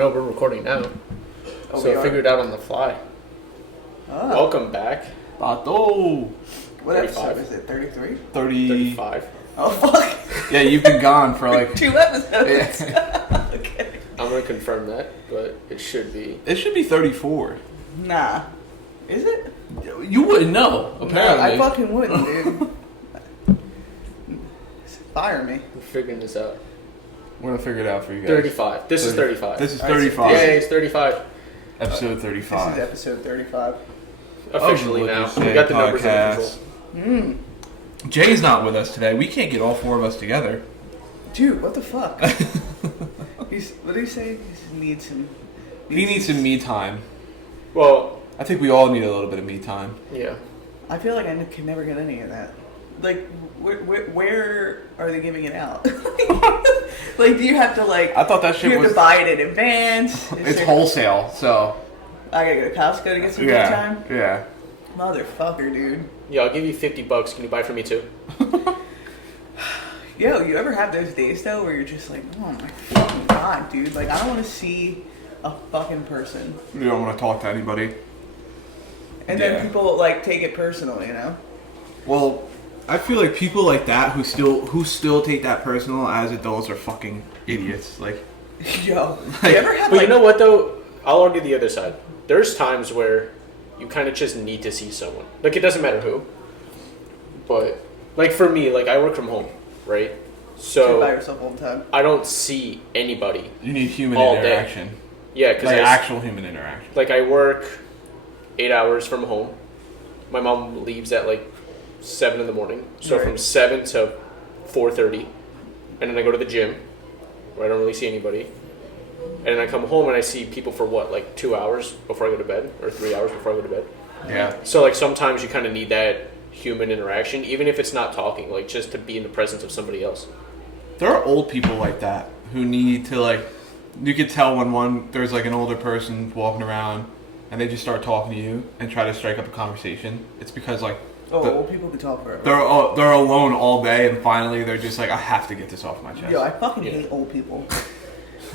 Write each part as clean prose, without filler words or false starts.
no, we're recording now. Oh, So I figured it out on the fly. Oh. Welcome back. Bato. What 35. episode is it? 33? 35. Oh, fuck. Yeah, you've been gone for like 2 episodes. Yeah. Okay. I'm going to confirm that, but it should be. It should be 34. Nah. Is it? You wouldn't know, No, apparently. I fucking wouldn't, dude. Fire me. We're figuring this out. We're gonna figure it out for you guys. 35. This is 35. This is All right, 35. Yeah, it's 35. Episode 35. This is episode 35. Officially Of the now. Lucas We J got the numbers under podcast. control. Jay's not with us today. We can't get all 4 of us together. Dude, what the fuck? What did he say? He needs some... He needs some me time. Well, I think we all need a little bit of me time. yeah. I feel like I can never get any of that. Like, where are they giving it out? Like, do you have to, like... I thought that shit you have was... to buy it in advance? It's wholesale, so... I gotta go to Costco to get some Yeah, good time? yeah. Motherfucker, dude. Yeah, I'll give you $50. Can you buy for me too? Yo, you ever have those days, though, where you're just like, oh my fucking god, dude. Like, I don't want to see a fucking person. You don't want to talk to anybody. And Yeah. then people, like, take it personal, you know? Well, I feel like people like that who still take that personal as adults are fucking idiots. Like, Yo, Like- you ever have, But like... you know what, though? I'll argue the other side. There's times where you kind of just need to see someone. Like, it doesn't matter who. But, like, for me, like, I work from home, right? Sit by So, yourself all the time. I don't see anybody. you need human All day. interaction. Yeah, because Like actual human interaction. like, I work 8 hours from home. My mom leaves at, like, 7 in the morning. So, Right. from 7 to 4:30. And then I go to the gym, where I don't really see anybody. And then I come home and I see people for what, like 2 hours before I go to bed? Or 3 hours before I go to bed? Yeah. So, like, sometimes you kind of need that human interaction, even if it's not talking, like, just to be in the presence of somebody else. There are old people like that who need to, like, you could tell when there's like an older person walking around and they just start talking to you and try to strike up a conversation. It's because, like, Oh, old people can talk forever. they're alone all day and finally they're just like, I have to get this off my chest. Yo, I fucking Yeah. hate old people.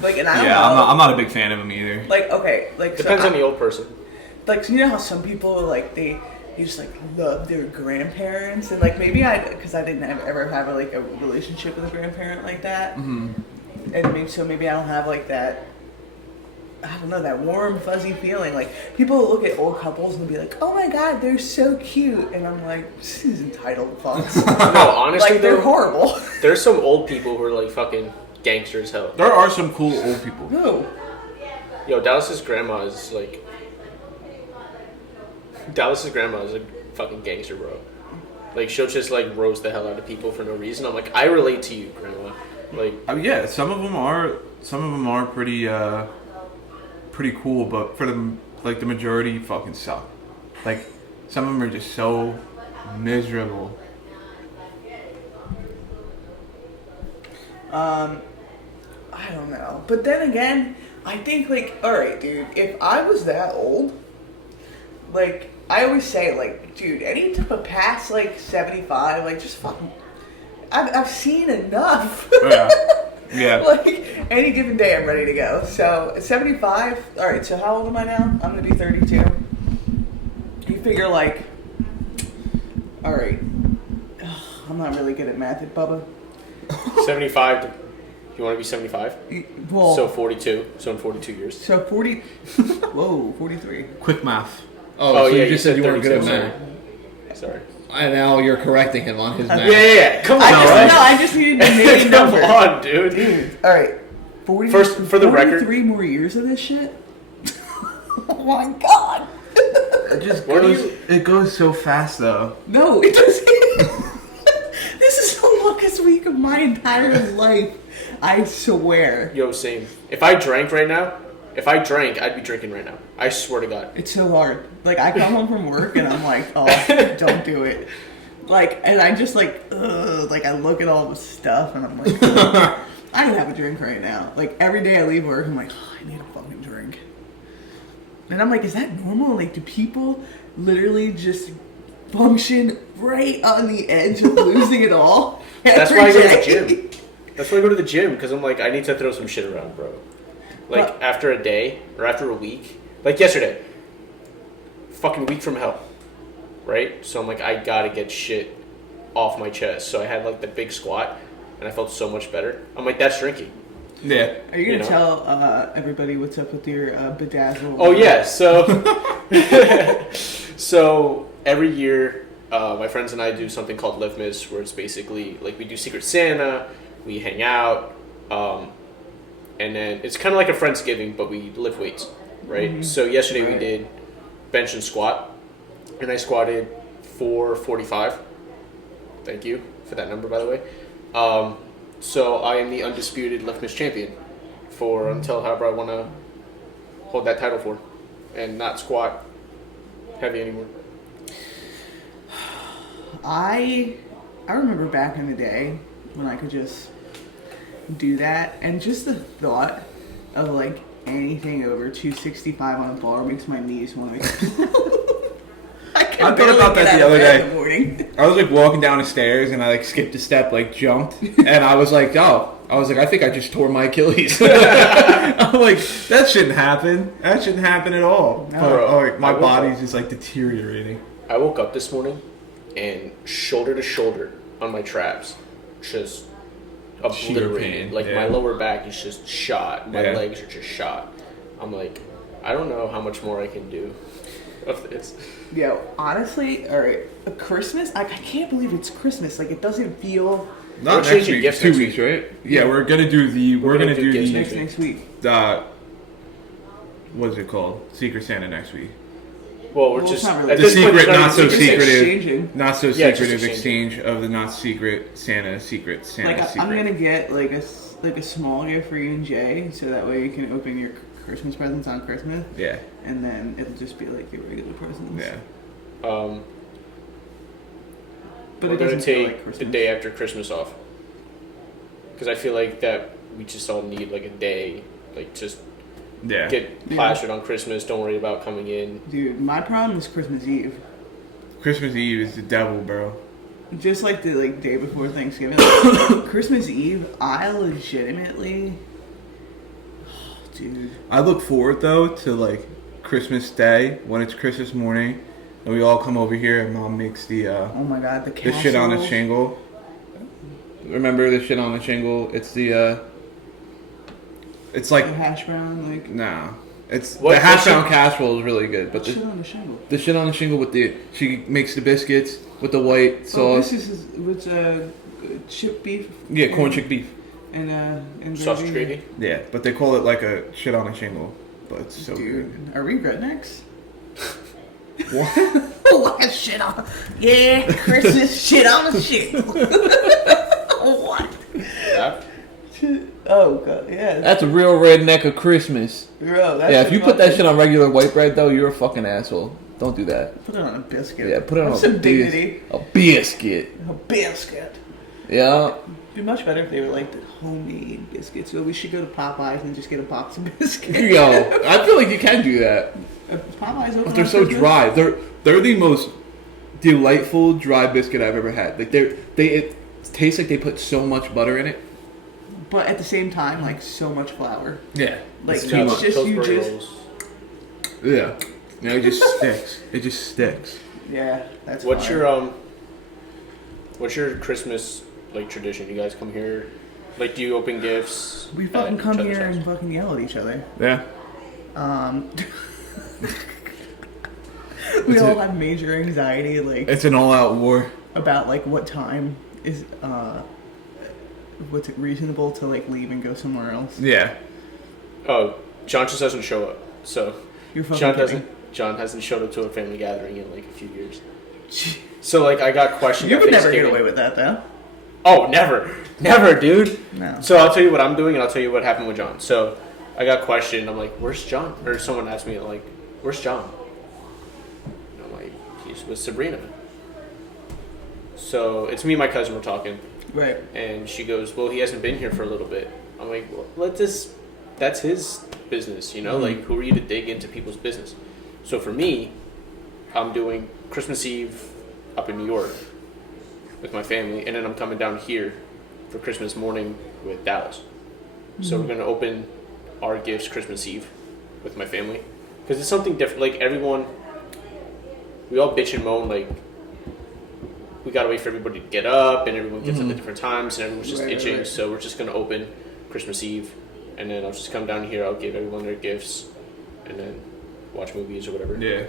Like, and I don't Yeah, know. I'm not a big fan of them either. Like, okay, like... Depends so on the old person. Like, so you know how some people, like, they just, like, love their grandparents? And, like, maybe because I didn't ever have, like, a relationship with a grandparent like that. Mm-hmm. And maybe I don't have, like, that, I don't know, that warm, fuzzy feeling. Like, people look at old couples and be like, oh my god, they're so cute. And I'm like, this is entitled fucks. No, honestly, Like, they're though, horrible. there's some old people who are, like, fucking gangster as hell. There are some cool old people. No. Yo, Dallas's grandma is, like... Dallas's grandma is a fucking gangster, bro. Like, she'll just, like, roast the hell out of people for no reason. I'm like, I relate to you, grandma. Like, Yeah, some of them are pretty cool, but for the like the majority fucking suck. Like, some of them are just so miserable. I don't know. But then again, I think, like, alright, dude, if I was that old, like, I always say, like, dude, any type of past, like, 75, like, just fucking, I've seen enough. Yeah. Yeah. Like, any given day I'm ready to go. So, 75, alright, so how old am I now? I'm gonna be 32. You figure, like, alright, I'm not really good at math at Bubba. 75. You want to be 75? Well, So 42. So in 42 years. so 40, whoa, 43. Quick math. Oh, so yeah, you just said you weren't good at 32, math. Sorry. And now you're correcting him on his math. Yeah. Come on, I just needed to make a Come number. on, dude. All right, 40. First, for the record- 43 more years of this shit. Oh my god! It goes so fast though. No, it doesn't. This is the longest week of my entire life. I swear. Yo, same. If I drank right now, I'd be drinking right now. I swear to God. It's so hard. Like, I come home from work and I'm like, oh, don't do it. Like, and I just like, ugh. Like, I look at all the stuff and I'm like, ugh. I don't have a drink right now. Like, every day I leave work, I'm like, oh, I need a fucking drink. And I'm like, is that normal? Like, do people literally just function right on the edge of losing it all? That's every why I go to the day? gym. That's why I go to the gym, because I'm like, I need to throw some shit around, bro. Like Well- after a day or after a week, like yesterday, fucking week from hell, right? So I'm like, I gotta get shit off my chest. So I had like the big squat, and I felt so much better. I'm like, that's drinking. Yeah. Are you gonna You know. tell everybody what's up with your bedazzle? Oh yeah, so so every year, my friends and I do something called Live Miss, where it's basically like we do Secret Santa, we hang out, and then it's kind of like a Friendsgiving, but we lift weights, right? So yesterday we Right. did bench and squat, and I squatted 445. Thank you for that number, by the way. So I am the undisputed Lift Miss champion for until however I want to hold that title for, and not squat heavy anymore. I remember back in the day when I could just do that, and just the thought of like anything over 265 on a bar makes my knees want to. I thought about that the other day. In the morning. I was like walking down the stairs and I like skipped a step, like jumped, and I was like, I think I just tore my Achilles. I'm like, that shouldn't happen. That shouldn't happen at all. No. But like, my I woke body's up- just like deteriorating. I woke up this morning and shoulder to shoulder on my traps, just Sheer obliterated. pain, Like yeah. my lower back is just shot. My Yeah. legs are just shot. I'm like, I don't know how much more I can do of this. Yo, honestly, all right, a Christmas. I can't believe it's Christmas. Like it doesn't feel Not We're next changing week. gifts 2 next weeks, right? Yeah, we're gonna do the. We're gonna do gifts the. next week. What is it called? Secret Santa next week. Well, we're Well, just it's not really- at The this point, secret, it's not so even secret. secretive, not so Yeah, it's just secretive exchanging. exchange of the not secret Santa, secret Santa, Like secret. I'm gonna get like a small gift for you and Jay, so that way you can open your Christmas presents on Christmas, Yeah, and then it'll just be like your regular presents. yeah. But We're it gonna doesn't feel take like Christmas. the day after Christmas off because I feel like that we just all need like a day, like just Yeah. get plastered on Christmas. Don't worry about coming in. Dude, my problem is Christmas Eve. Christmas Eve is the devil, bro. Just like the day before Thanksgiving, like, Christmas Eve, I legitimately, dude. I look forward though to like Christmas Day when it's Christmas morning and we all come over here and Mom makes the Oh my God, the the shit on the casserole. shingle. Remember the shit on the shingle? It's the it's like The hash brown, like nah. It's What- the hash what's brown the- casserole is really good, but shit on the shingle. the shit on the shingle with the she makes the biscuits with the white Oh, sauce. this is with chip beef. Yeah, corn chick beef. And Sausage gravy. Yeah, but they call it like a shit on a shingle, but it's so Dude, good. are we rednecks? What? What shit on? Yeah, Christmas shit on the shingle. What? Yeah. Oh God, yeah. That's a real redneck of Christmas. Bro, that's Yeah, if you put that shit on regular white bread, though, you're a fucking asshole. Don't do that. Put it on a biscuit. Yeah, put it on Have a some dignity. A biscuit. A biscuit. Yeah. It'd be much better if they were like the homemade biscuits. So we should go to Popeyes and just get a box of biscuits. Yo, I feel like you can do that. Popeyes open But they're on so Christmas? dry. They're the most delightful dry biscuit I've ever had. Like it tastes like they put so much butter in it. But at the same time, like so much flour. Yeah. Like It's it's too much. just you Pillsbury just rolls. Yeah. You know, it just sticks. It just sticks. yeah. That's What's fire. your Christmas like tradition? You guys come here, like do you open gifts? We at fucking come each other's here house? and fucking yell at each other. Yeah. We It's all a- have major anxiety, like It's an all-out war. about like what time is what's it reasonable to like leave and go somewhere else. Yeah. Oh, John just doesn't show up. So You're fucking John kidding. doesn't. John hasn't showed up to a family gathering in like a few years. So like I got questioned. You at would never get Thanksgiving. away with that though. Oh, never, dude. No. So I'll tell you what I'm doing, and I'll tell you what happened with John. So I got questioned. I'm like, "Where's John?" Or someone asked me, like, "Where's John?" And I'm like, "He's with Sabrina." So it's me and my cousin were talking, Right. and she goes, "Well, he hasn't been here for a little bit." I'm like, "Well, that's his business, you know. Like, who are you to dig into people's business?" So for me, I'm doing Christmas Eve up in New York with my family, and then I'm coming down here for Christmas morning with Dallas. So we're gonna open our gifts Christmas Eve with my family. Because it's something different. Like, everyone, we all bitch and moan, like, we gotta wait for everybody to get up, and everyone gets up at different times, and everyone's just itching. Right. So we're just gonna open Christmas Eve, and then I'll just come down here, I'll give everyone their gifts, and then watch movies or whatever. Yeah.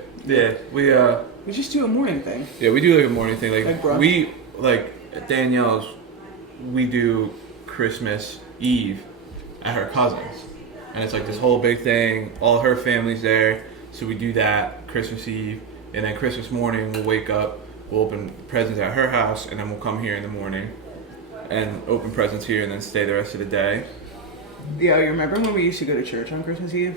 We just do a morning thing. Yeah, we do like a morning thing. Like brunch. we, like, Danielle's, we do Christmas Eve at her cousin's. And it's like this whole big thing. All her family's there. So we do that Christmas Eve. And then Christmas morning, we'll wake up. We'll open presents at her house. And then we'll come here in the morning. And open presents here and then stay the rest of the day. Yeah, you remember when we used to go to church on Christmas Eve?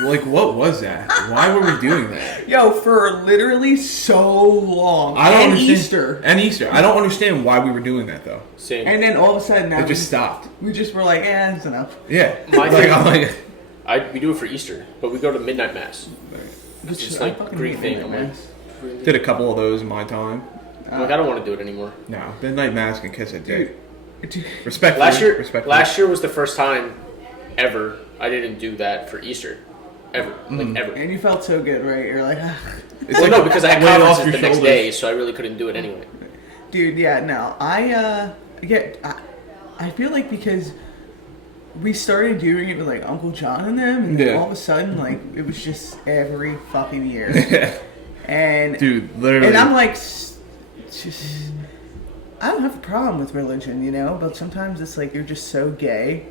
Like, what was that? Why were we doing that? Yo, for literally so long. I don't and understand. Easter. And Easter. I don't understand why we were doing that, though. Same. And then all of a sudden, now It just stopped. We just were like, it's enough. Yeah. My I'm thing- like, we do it for Easter, but we go to midnight mass. It's just like a Greek thing. I'm like, really? did a couple of those in my time. I'm like, I don't want to do it anymore. No. Midnight Mass can kiss a dick. Dude. Respectfully. Last year was the first time ever I didn't do that for Easter. Ever. Like, ever. And you felt so good, right? You're like, It's Well, like, no, because I had weight off conferences your the next shoulders. day, so I really couldn't do it anyway. Dude, yeah, no. I feel like because we started doing it with like Uncle John and them, and then all of a sudden, like, it was just every fucking year. And dude, literally. And I'm like, just, I don't have a problem with religion, you know, but sometimes it's like you're just so gay,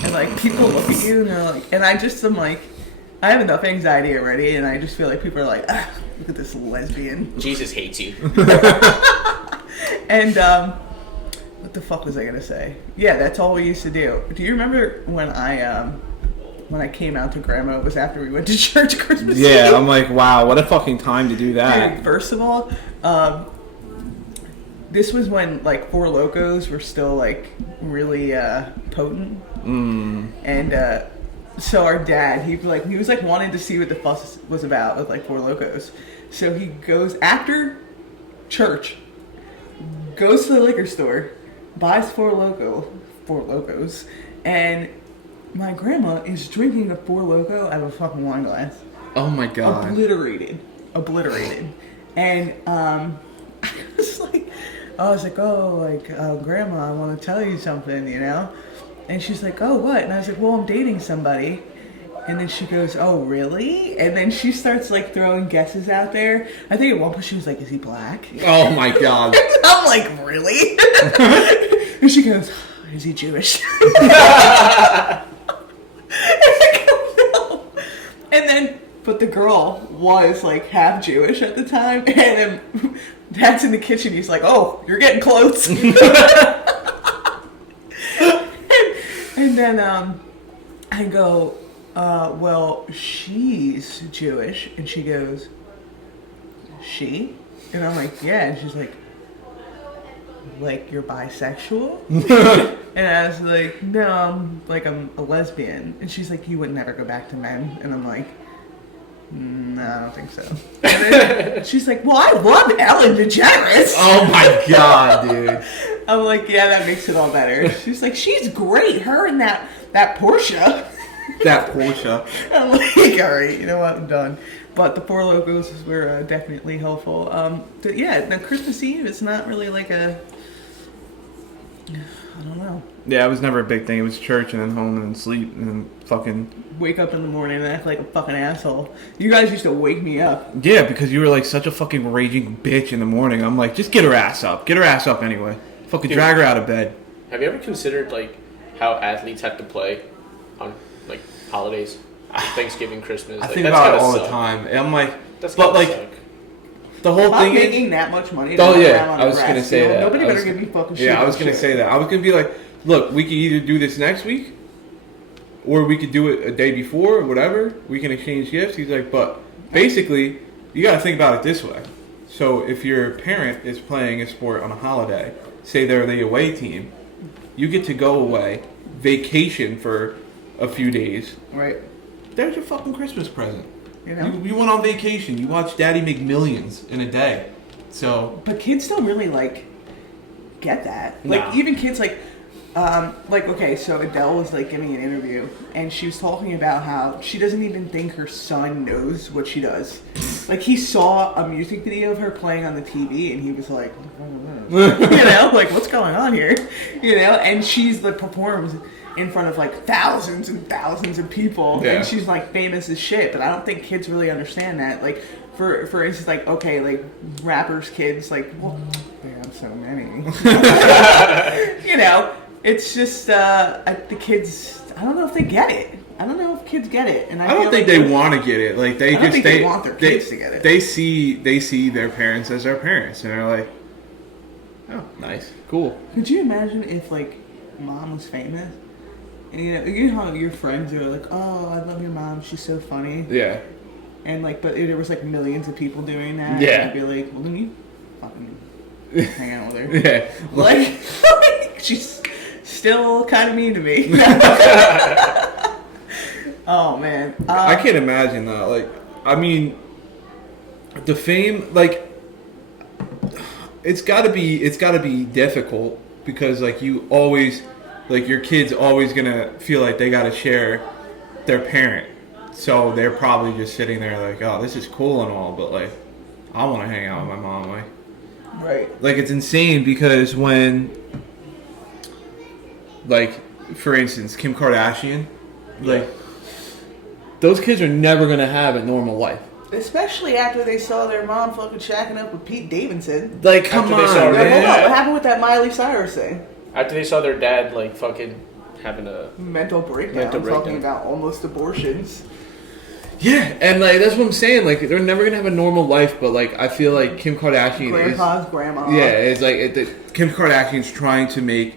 and like people look at you and they're like, and I'm like, I have enough anxiety already, and I just feel like people are like, look at this lesbian. Jesus hates you. And what the fuck was I gonna say? Yeah, that's all we used to do. Do you remember when I came out to Grandma? It was after we went to church Christmas Eve. Yeah, I'm like, wow, what a fucking time to do that. Dude, first of all, this was when like Four Locos were still like really potent. And so our dad, he was like wanting to see what the fuss was about with like Four Locos. So he goes after church, goes to the liquor store, buys Four Locos, and my grandma is drinking the Four Loco out of a fucking wine glass. Oh my god. Obliterated. And I was like, Grandma, I want to tell you something, you know? And she's like, oh, what? And I was like, well, I'm dating somebody. And then she goes, oh, really? And then she starts like throwing guesses out there. I think at one point she was like, is he black? Oh my god. I'm like, really? And she goes, is he Jewish? And then, but the girl was like half Jewish at the time, and then Dad's in the kitchen. He's like, "Oh, you're getting close." And then I go, "Well, she's Jewish," and she goes, "She?" And I'm like, "Yeah," and she's like, "You're bisexual?" And I was like, no, I'm a lesbian. And she's like, you would never go back to men. And I'm like, no, I don't think so. And then she's like, well, I love Ellen DeGeneres. Oh my god, dude. I'm like, yeah, that makes it all better. She's like, she's great. Her and that Portia. That Portia. I'm like, all right, you know what? I'm done. But the Four Locos were definitely helpful. Yeah, now Christmas Eve, it's not really like I don't know. Yeah, it was never a big thing. It was church and then home and then sleep and then fucking... Wake up in the morning and act like a fucking asshole. You guys used to wake me up. Yeah, because you were like such a fucking raging bitch in the morning. I'm like, just get her ass up. Get her ass up anyway. Fucking drag her out of bed. Have you ever considered like how athletes have to play on like holidays, Thanksgiving, Christmas? I like, think that's about it gotta all the suck. time. And I'm like, That's but gotta like, suck. the whole If I'm thing making is... that much money. Oh, to yeah, run around on I a was grass gonna say field, that. Nobody I better was- give me fucking shit. Yeah, I was about going to shit. say that. I was going to be like, look, we could either do this next week or we could do it a day before or whatever. We can exchange gifts. He's like, but basically, you got to think about it this way. So if your parent is playing a sport on a holiday, say they're the away team, you get to go away, vacation for a few days. Right. There's your fucking Christmas present. You know? You went on vacation. You watched Daddy make millions in a day. So... But kids don't really, like, get that. Like, Nah. even kids, like, Okay, so Adele was like giving an interview, and she was talking about how she doesn't even think her son knows what she does. Like, he saw a music video of her playing on the TV, and he was like, like, what's going on here? And she's like performs in front of like thousands and thousands of people, and she's like famous as shit. But I don't think kids really understand that. Like, for instance, like, okay, like rappers' kids, like, well, they have so many. It's just the kids. I don't know if they get it. I don't know if kids get it, and I don't think they want to get it. Like they they want their kids to get it. They see their parents as their parents, and they're like, oh, nice, cool. Could you imagine if like mom was famous? And, you know how your friends are like, oh, I love your mom, she's so funny. Yeah. And like, but there was like millions of people doing that. Yeah. And I'd be like, well, then you fucking hang out with her. Yeah. Like, she's still kind of mean to me. Oh man. I can't imagine that. Like, I mean, the fame, like, it's gotta be difficult because like you always, like your kid's always gonna feel like they gotta share their parent. So they're probably just sitting there like, oh, this is cool and all, but like, I want to hang out with my mom. Like, right. Like, it's insane because when, like, for instance, Kim Kardashian, like, those kids are never gonna have a normal life. Especially after they saw their mom fucking shacking up with Pete Davidson. Like, come After on, they saw Like, hold on, man. what happened with that Miley Cyrus thing? After they saw their dad, like, fucking having a... Mental breakdown. Mental Talking breakdown. about almost abortions. Yeah, and like that's what I'm saying. Like, they're never gonna have a normal life, but like I feel like Kim Kardashian Grandpa's grandma. is. Yeah, it's like Kim Kardashian's trying to make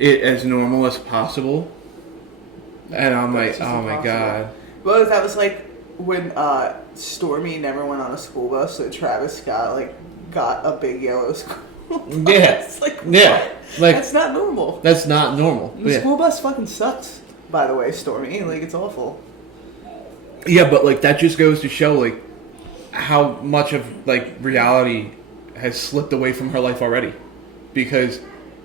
it as normal as possible, and I'm like, It's just oh my impossible. god. Well, that was like when Stormy never went on a school bus, so Travis Scott got a big yellow school bus. Yeah. It's like, Yeah. what? Like, That's not normal. that's not normal. The Yeah. school bus fucking sucks, by the way, Stormy. Like, it's awful. Yeah, but like that just goes to show like how much of like reality has slipped away from her life already, because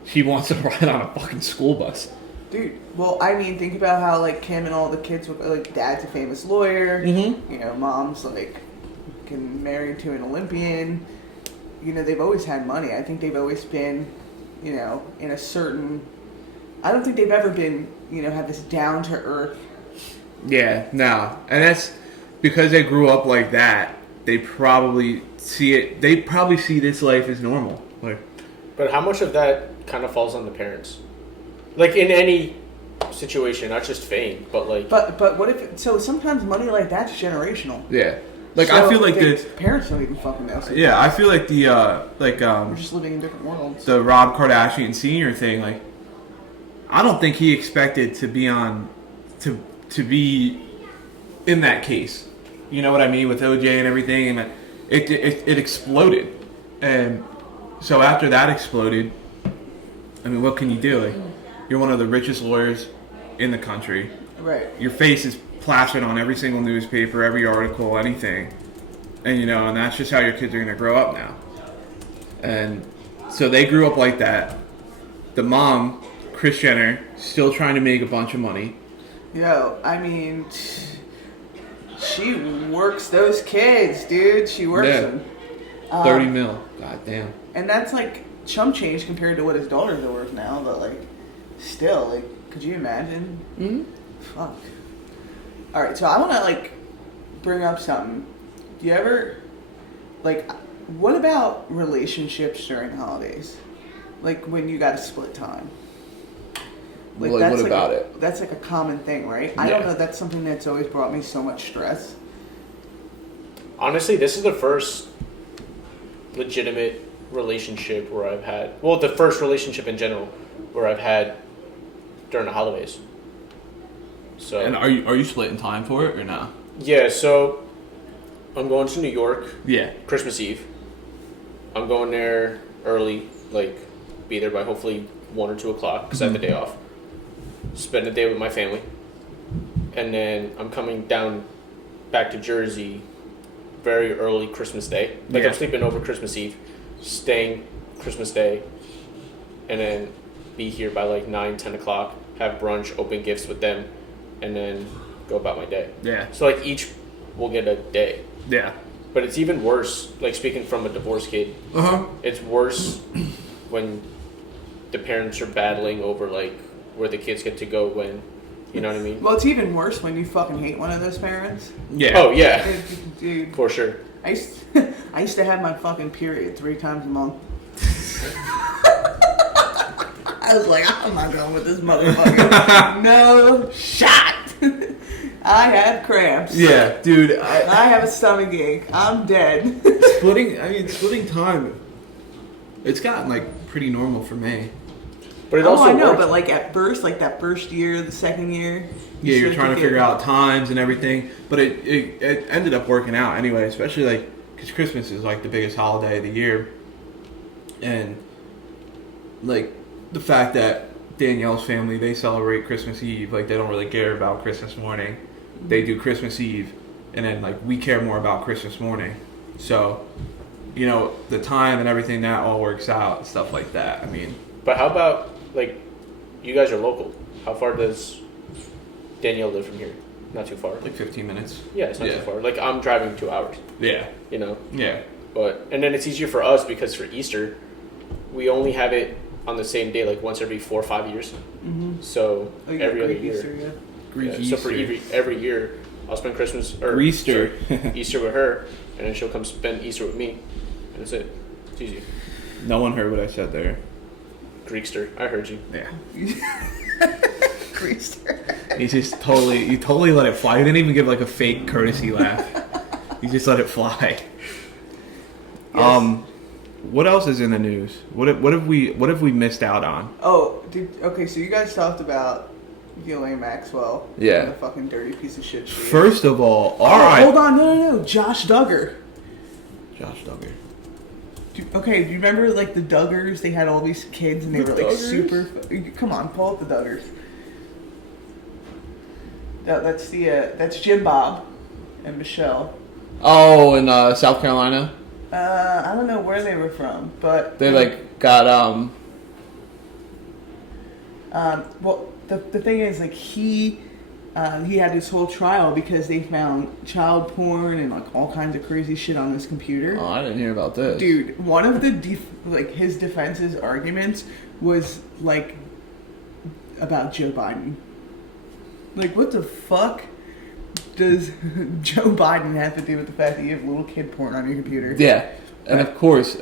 she wants to ride on a fucking school bus. Dude, well, I mean, think about how, like, Kim and all the kids were, like, dad's a famous lawyer. Mm-hmm. Mom's, like, married to an Olympian. They've always had money. I think they've always been, in a certain... I don't think they've ever been, had this down-to-earth... Yeah, no, and that's because they grew up like that. They probably see it. They probably see this life as normal. Like, But how much of that kind of falls on the parents? Like, in any situation, not just fame, but like... But what if... So sometimes money like that's generational. yeah, like So I feel like the the parents don't even fucking know. yeah, I feel like the We're just living in different worlds. the Rob Kardashian Sr. thing. Like, I don't think he expected to be on to be in that case. You know what I mean, with OJ and everything, and it exploded, and so after that exploded, I mean, what can you do? Like, you're one of the richest lawyers in the country. Right. Your face is plastered on every single newspaper, every article, anything, and and that's just how your kids are gonna grow up now. And so they grew up like that. The mom, Kris Jenner, still trying to make a bunch of money. Yo, I mean, she works those kids, dude. She works Yeah. them. 30 mil. God damn. And that's like chump change compared to what his daughters are worth now, but like, still, like, could you imagine? Mm-hmm. Fuck. Alright, so I want to, like, bring up something. Do you ever, like, what about relationships during holidays? Like, when you gotta split time? Like, what about it? That's like a common thing, right? I don't Yeah. know. That's something that's always brought me so much stress. Honestly, this is the first legitimate relationship where I've had... Well, the first relationship in general where I've had during the holidays. So... And are you splitting time for it or no? Yeah, so I'm going to New York Yeah. Christmas Eve. I'm going there early, like, be there by hopefully 1 or 2 o'clock because I have the day off. Spend the day with my family. And then I'm coming down back to Jersey very early Christmas Day. Like, Yeah. I'm sleeping over Christmas Eve, staying Christmas Day, and then be here by like 9, 10 o'clock, have brunch, open gifts with them, and then go about my day. Yeah. So like each will get a day. Yeah. But it's even worse, like speaking from a divorced kid, it's worse when the parents are battling over like where the kids get to go when, you know what I mean? Well, it's even worse when you fucking hate one of those parents. Yeah. Oh yeah, Dude, for sure. I used to have my fucking period 3 times a month. I was like, I'm not going with this motherfucker. No shot. I have cramps. Yeah, dude. I have a stomach ache. I'm dead. Splitting time. It's gotten like pretty normal for me. But it Oh, also I know, works. but like at first, like that first year, the second year. Yeah, you're start trying to get- figure out times and everything, but it ended up working out anyway. Especially like because Christmas is like the biggest holiday of the year, and like the fact that Danielle's family, they celebrate Christmas Eve. Like they don't really care about Christmas morning. They do Christmas Eve, and then like we care more about Christmas morning. So, you know, the time and everything, that all works out and stuff like that. I mean, But how about like you guys are local? How far does Danielle live from here? Not too far. like 15 minutes. Yeah, it's not Yeah. too far. Like I'm driving 2 hours. Yeah. You know. Yeah. But and then it's easier for us because for Easter, we only have it on the same day, like once every 4 or 5 years. Mhm. So Oh, you got every other Greek year. Easter, yeah. Greek Yeah, so for every year, I'll spend Christmas or Easter. sorry, Easter with her, and then she'll come spend Easter with me, and that's it. It's easy. No one heard what I said there. Greekster, I heard you. Yeah. Greaster. You totally let it fly. You didn't even give like a fake courtesy laugh. You just let it fly. Yes. What else is in the news? What have we missed out on? Oh, okay, so you guys talked about Ghislaine Maxwell. Yeah. And the fucking dirty piece of shit. she is. First of all Oh, right. hold on, no. Josh Duggar. Josh Duggar. Okay, do you remember like the Duggars? They had all these kids and they The were like Duggars? super. Come on, pull up the Duggars. That's Jim Bob and Michelle. Oh, in South Carolina, I don't know where they were from, but they like got well, the thing is, like he had this whole trial because they found child porn and like all kinds of crazy shit on his computer. Oh, I didn't hear about this. Dude, one of the his defense's arguments was like about Joe Biden. Like, what the fuck does Joe Biden have to do with the fact that you have little kid porn on your computer? Yeah, and of course,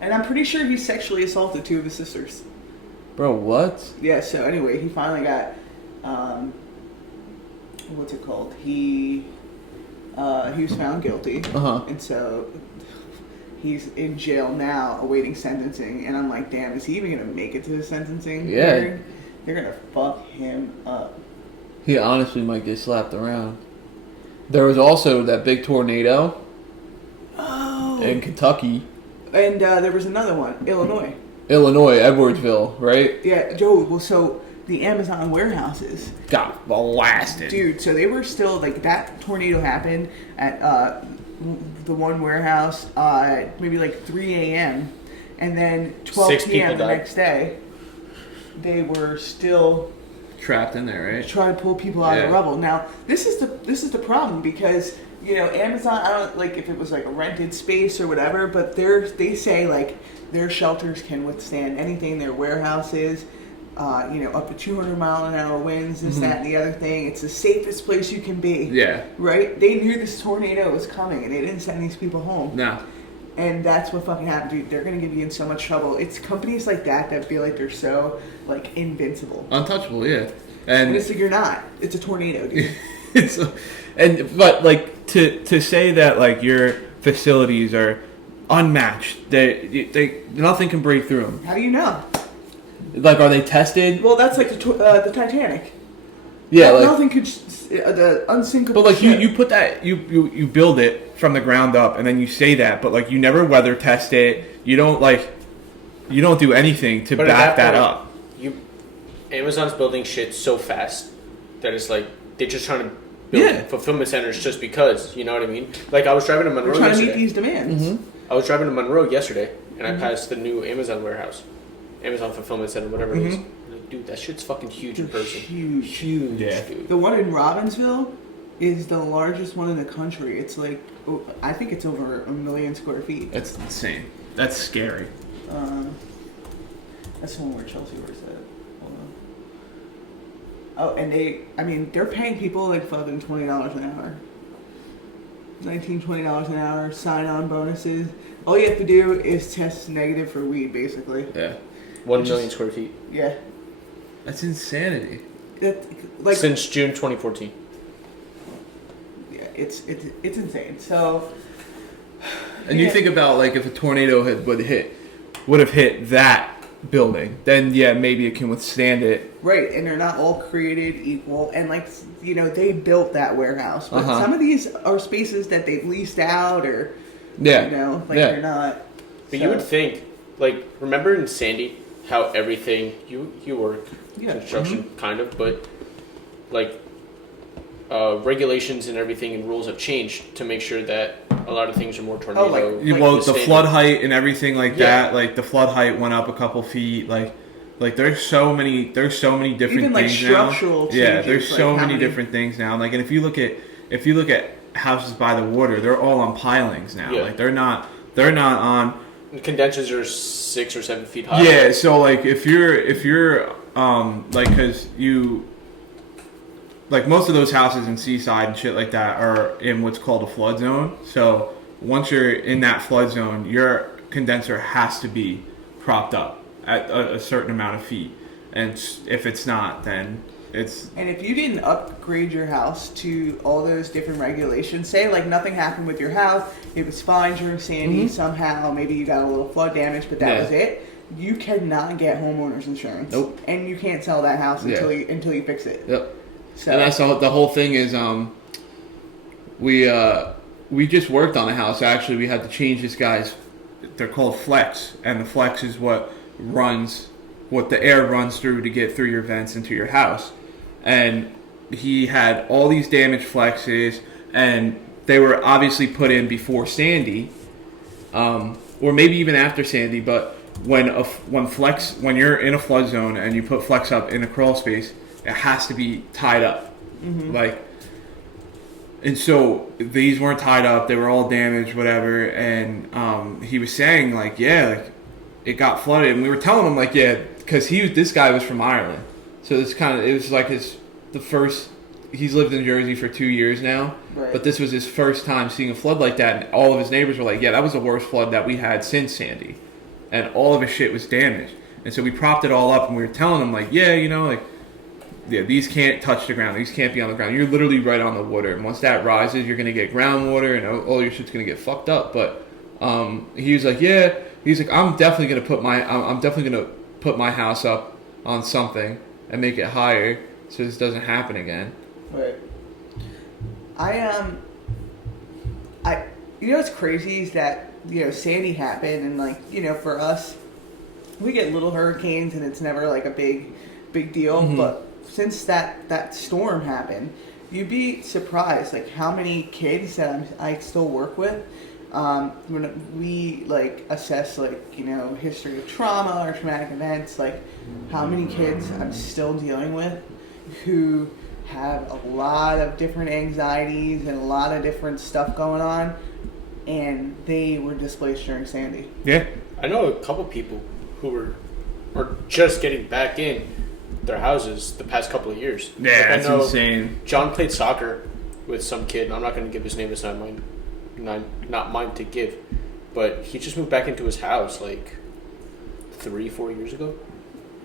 And I'm pretty sure he sexually assaulted 2 of his sisters. bro. What? Yeah, so anyway, he finally got, what's it called? He was found guilty. Uh-huh. And so he's in jail now awaiting sentencing. And I'm like, damn, is he even going to make it to his sentencing Yeah. hearing? They're going to fuck him up. He honestly might get slapped around. There was also that big tornado Oh. in Kentucky, And there was another one, Illinois. Illinois, Edwardsville, right? Yeah, Joe, well, so the Amazon warehouses, Got blasted. dude, so they were still, like, that tornado happened at the one warehouse maybe like 3 a.m. And then 12 6 p.m. people the died. next day, they were still Trapped in there, right? trying to pull people out of Yeah. the rubble. Now, this is the problem because, you know, Amazon, I don't like if it was like a rented space or whatever, but they say like their shelters can withstand anything. Their warehouses, you know, up to 200-mile-an-hour winds, this, that, and the other thing. It's the safest place you can be. Yeah. Right? They knew this tornado was coming, and they didn't send these people home. No. And that's what fucking happened, dude. They're gonna get you in so much trouble. It's companies like that feel like they're so like invincible. Untouchable, yeah. And And it's like you're not. It's a tornado, dude. but like to say that like your facilities are unmatched, they nothing can break through them. How do you know? Like, are they tested? Well, that's like the Titanic. Yeah, like, Nothing could the unsinkable. But like ship. you put that you build it from the ground up and then you say that, but like you never weather test it. You don't do anything to But at back that point, up. Amazon's building shit so fast that it's like they're just trying to build Yeah. fulfillment centers just because, you know what I mean? Like I was driving to Monroe We're trying to yesterday. meet these demands. I was driving to Monroe yesterday and I passed the new Amazon warehouse. Amazon Fulfillment Center, whatever it is. Like, dude, that shit's fucking huge in person. Huge. Yeah. Dude. The one in Robbinsville is the largest one in the country. It's like, I think it's over 1 million square feet. That's insane. That's scary. That's the one where Chelsea works at. Hold on. Oh, and they're paying people like fucking $20 an hour. $19-20 an hour, sign-on bonuses. All you have to do is test negative for weed, basically. Yeah. 1 million square feet. Yeah. That's insanity. Like Since June 2014. yeah, it's insane. So. And you think about like if a tornado would have hit that building, then yeah, maybe it can withstand it. Right, and they're not all created equal, and like they built that warehouse, but some of these are spaces that they leased out, or they're not. But you would think, like, remember in Sandy how everything you work construction kind of, but like regulations and everything and rules have changed to make sure that a lot of things are more tornado. The flood height and everything like that. Like the flood height went up a couple feet. Like there's so many different even like things structural now. changes, Yeah, there's like so many different things now. Like, and if you look at houses by the water, they're all on pilings now. Yeah. Like they're not on. Condensers are 6 or 7 feet high. Yeah, so like if you're like, because you. Like most of those houses in Seaside and shit like that are in what's called a flood zone. So once you're in that flood zone, your condenser has to be propped up at a certain amount of feet. And if it's not, then it's... And if you didn't upgrade your house to all those different regulations, say like nothing happened with your house, it was fine during Sandy somehow, maybe you got a little flood damage, but that was it. You cannot get homeowners insurance. Nope. And you can't sell that house until you fix it. Yep. So. And that's the whole thing is we just worked on a house. Actually, we had to change this guy's. They're called flex, and the flex is what the air runs through to get through your vents into your house. And he had all these damaged flexes, and they were obviously put in before Sandy, or maybe even after Sandy. But when you're in a flood zone and you put flex up in a crawl space, it has to be tied up. And so these weren't tied up. They were all damaged, whatever. And he was saying, like, it got flooded. And we were telling him, like, because this guy was from Ireland. So it was like he's lived in Jersey for 2 years now. Right. But this was his first time seeing a flood like that. And all of his neighbors were like, that was the worst flood that we had since Sandy. And all of his shit was damaged. And so we propped it all up, and we were telling him, like, these can't touch the ground. These can't be on the ground. You're literally right on the water. And once that rises, you're going to get groundwater and all your shit's going to get fucked up. But he was like, he's like, I'm definitely going to put my house up on something and make it higher so this doesn't happen again. Right. What's crazy is that, Sandy happened and like, for us, we get little hurricanes and it's never like a big deal, but since that storm happened, you'd be surprised like how many kids that I still work with, when we like assess like history of trauma or traumatic events, like how many kids I'm still dealing with who have a lot of different anxieties and a lot of different stuff going on, and they were displaced during Sandy. Yeah, I know a couple people who are just getting back in their houses the past couple of years. Yeah, that's insane. John played soccer with some kid. I'm not going to give his name. It's not mine to give. But he just moved back into his house like 3-4 years ago.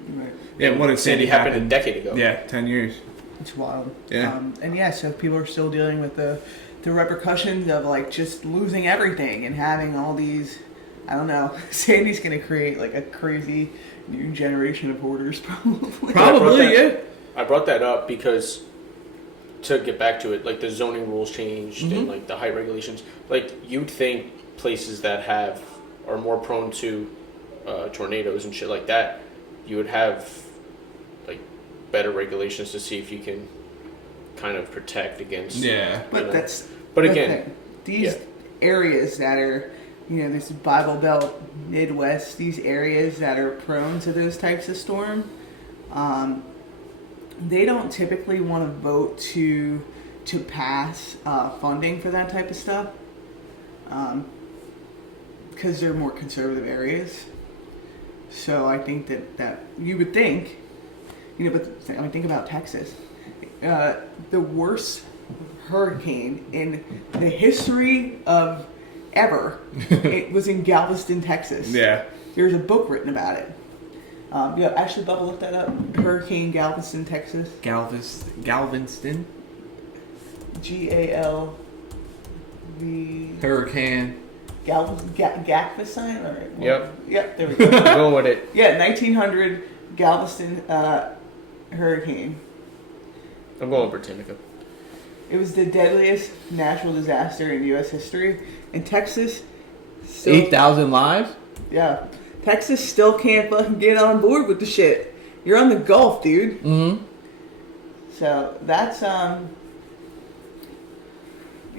Right. Yeah, what if Sandy happened a decade ago? Yeah, 10 years. It's wild. Yeah. So people are still dealing with the repercussions of like just losing everything and having all these. I don't know. Sandy's going to create like a crazy new generation of hoarders, probably. I brought that up because, to get back to it, like the zoning rules changed and like the height regulations. Like you'd think places that are more prone to tornadoes and shit like that, you would have like better regulations to see if you can kind of protect against. But But the again, thing. These areas that are this Bible Belt, Midwest, these areas that are prone to those types of storm, they don't typically want to vote to pass funding for that type of stuff, because they're more conservative areas. So I think that you would think, but think about Texas. The worst hurricane in the history of ever, it was in Galveston, Texas. Yeah. There's a book written about it. Actually, Bubba, look that up. Hurricane Galveston, Texas. Galveston. Galv. Hurricane. Galveston? All right. Yep. Yep, there we go. Go with it. Yeah, 1900 Galveston hurricane. I'm going with Britannica. It was the deadliest natural disaster in U.S. history. And Texas... 8,000 lives? Yeah. Texas still can't fucking get on board with the shit. You're on the Gulf, dude. Mm-hmm. So that's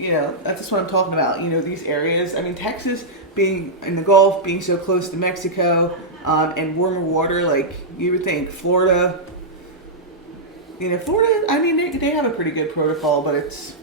that's just what I'm talking about. These areas. I mean, Texas being in the Gulf, being so close to Mexico, and warmer water. Like you would think, Florida. Florida. I mean, they have a pretty good protocol, but it's.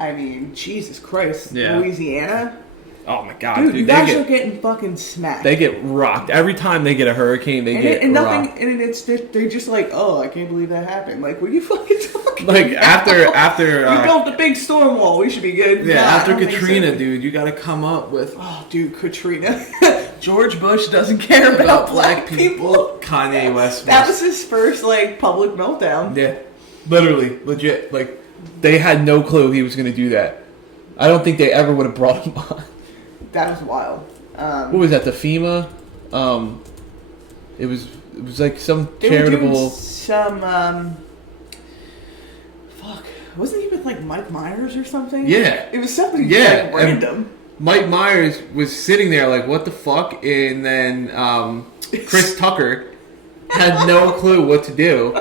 I mean, Jesus Christ, Yeah. Louisiana. Oh my god, Dude, dude, you they guys are get getting fucking smacked. they get rocked every time they get a hurricane. They get rocked. And it's they're just like, oh, I can't believe that happened. Like, what are you fucking talking? Like about? after we built the big storm wall. We should be good. yeah, Nah, I after don't think Katrina, so. dude, you got to come up with Oh, dude, Katrina. George Bush doesn't care about black people. Kanye West. That was his first public meltdown. Yeah, literally, legit. Like they had no clue he was going to do that. I don't think they ever would have brought him on. That was wild. What was that? The FEMA? It was like some They were doing charitable. some fuck. Wasn't he with Mike Myers or something? Yeah. It was something Yeah, and- random. Mike Myers was sitting there like, what the fuck? And then Chris Tucker had no clue what to do.